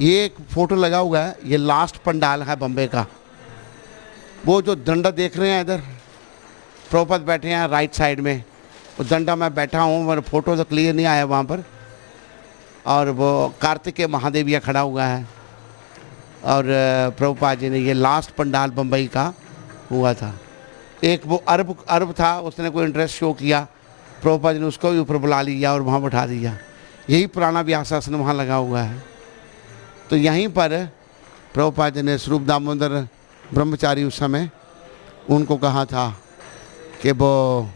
ये एक फोटो लगा हुआ है, ये लास्ट पंडाल है बम्बे का। वो जो डंडा देख रहे हैं इधर प्रभुपाद बैठे हैं राइट साइड में, वो डंडा मैं बैठा हूँ, मेरा फोटो तो क्लियर नहीं आया वहाँ पर। और वो कार्तिकेय महादेविया खड़ा हुआ है, और प्रभुपाद जी ने ये लास्ट पंडाल बम्बई का हुआ था। एक वो अरब था, उसने कोई इंटरेस्ट शो किया, प्रभुपाद जी ने उसको भी ऊपर बुला लिया और वहाँ बैठा दिया। यही पुराना व्यासासन वहाँ लगा हुआ है। तो यहीं पर प्रभुपाद जी ने स्वरूप दामोदर ब्रह्मचारी उस समय उनको कहा था कि वो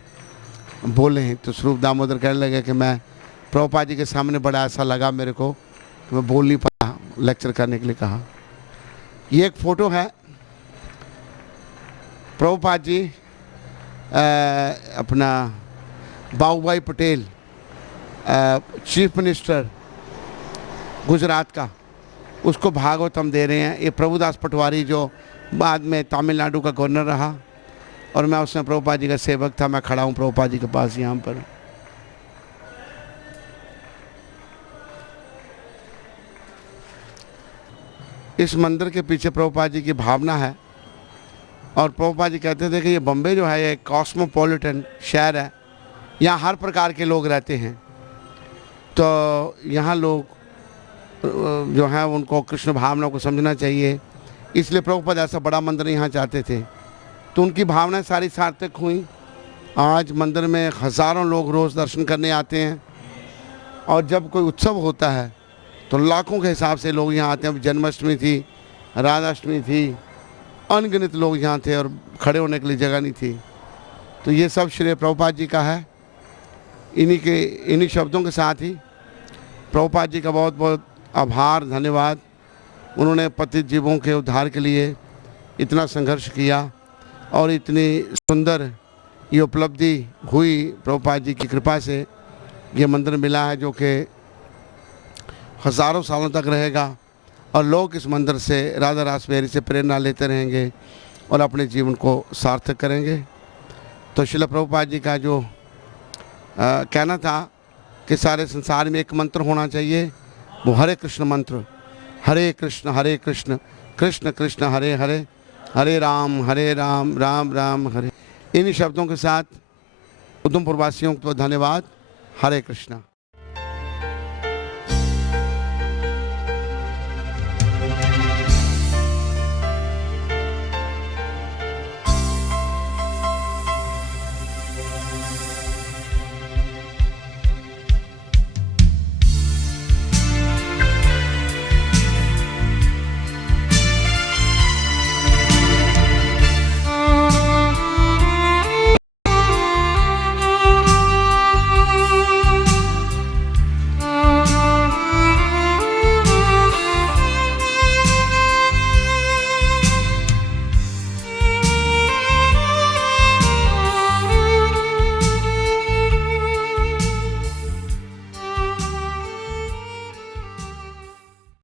बोले, तो स्वरूप दामोदर कहने लगे कि मैं प्रभुपाद जी के सामने बड़ा ऐसा लगा मेरे को कि मैं बोल नहीं पाया, लेक्चर करने के लिए कहा। ये एक फ़ोटो है प्रभुपाद जी अपना बाबूभाई पटेल चीफ मिनिस्टर गुजरात का, उसको भागवतम दे रहे हैं। ये प्रभुदास पटवारी जो बाद में तमिलनाडु का गवर्नर रहा, और मैं उसमें प्रभुपाद जी का सेवक था। मैं खड़ा हूँ प्रभुपाद जी के पास यहाँ पर। इस मंदिर के पीछे प्रभुपाद जी की भावना है, और प्रभुपाद जी कहते थे कि ये बम्बे जो है ये कॉस्मोपॉलिटन शहर है, यहाँ हर प्रकार के लोग रहते हैं। तो यहाँ लोग जो है उनको कृष्ण भावना को समझना चाहिए, इसलिए प्रभुपाद ऐसा बड़ा मंदिर यहाँ चाहते थे। तो उनकी भावनाएं सारी सार्थक हुई। आज मंदिर में हज़ारों लोग रोज़ दर्शन करने आते हैं, और जब कोई उत्सव होता है तो लाखों के हिसाब से लोग यहाँ आते हैं। जन्माष्टमी थी, राधाष्टमी थी, अनगिनत लोग यहाँ थे और खड़े होने के लिए जगह नहीं थी। तो ये सब श्रेय प्रभुपाद जी का है। इन्हीं शब्दों के साथ ही प्रभुपाद जी का बहुत बहुत आभार, धन्यवाद। उन्होंने पतित जीवों के उद्धार के लिए इतना संघर्ष किया, और इतनी सुंदर ये उपलब्धि हुई प्रभुपाद जी की कृपा से। ये मंदिर मिला है जो कि हज़ारों सालों तक रहेगा, और लोग इस मंदिर से राधा रास बिहारी से प्रेरणा लेते रहेंगे और अपने जीवन को सार्थक करेंगे। तो श्रील प्रभुपाद जी का जो कहना था कि सारे संसार में एक मंत्र होना चाहिए, वो हरे कृष्ण मंत्र। हरे कृष्ण कृष्ण कृष्ण हरे हरे, हरे राम राम राम हरे। इन्हीं शब्दों के साथ उधमपुर वासियों को धन्यवाद। हरे कृष्णा।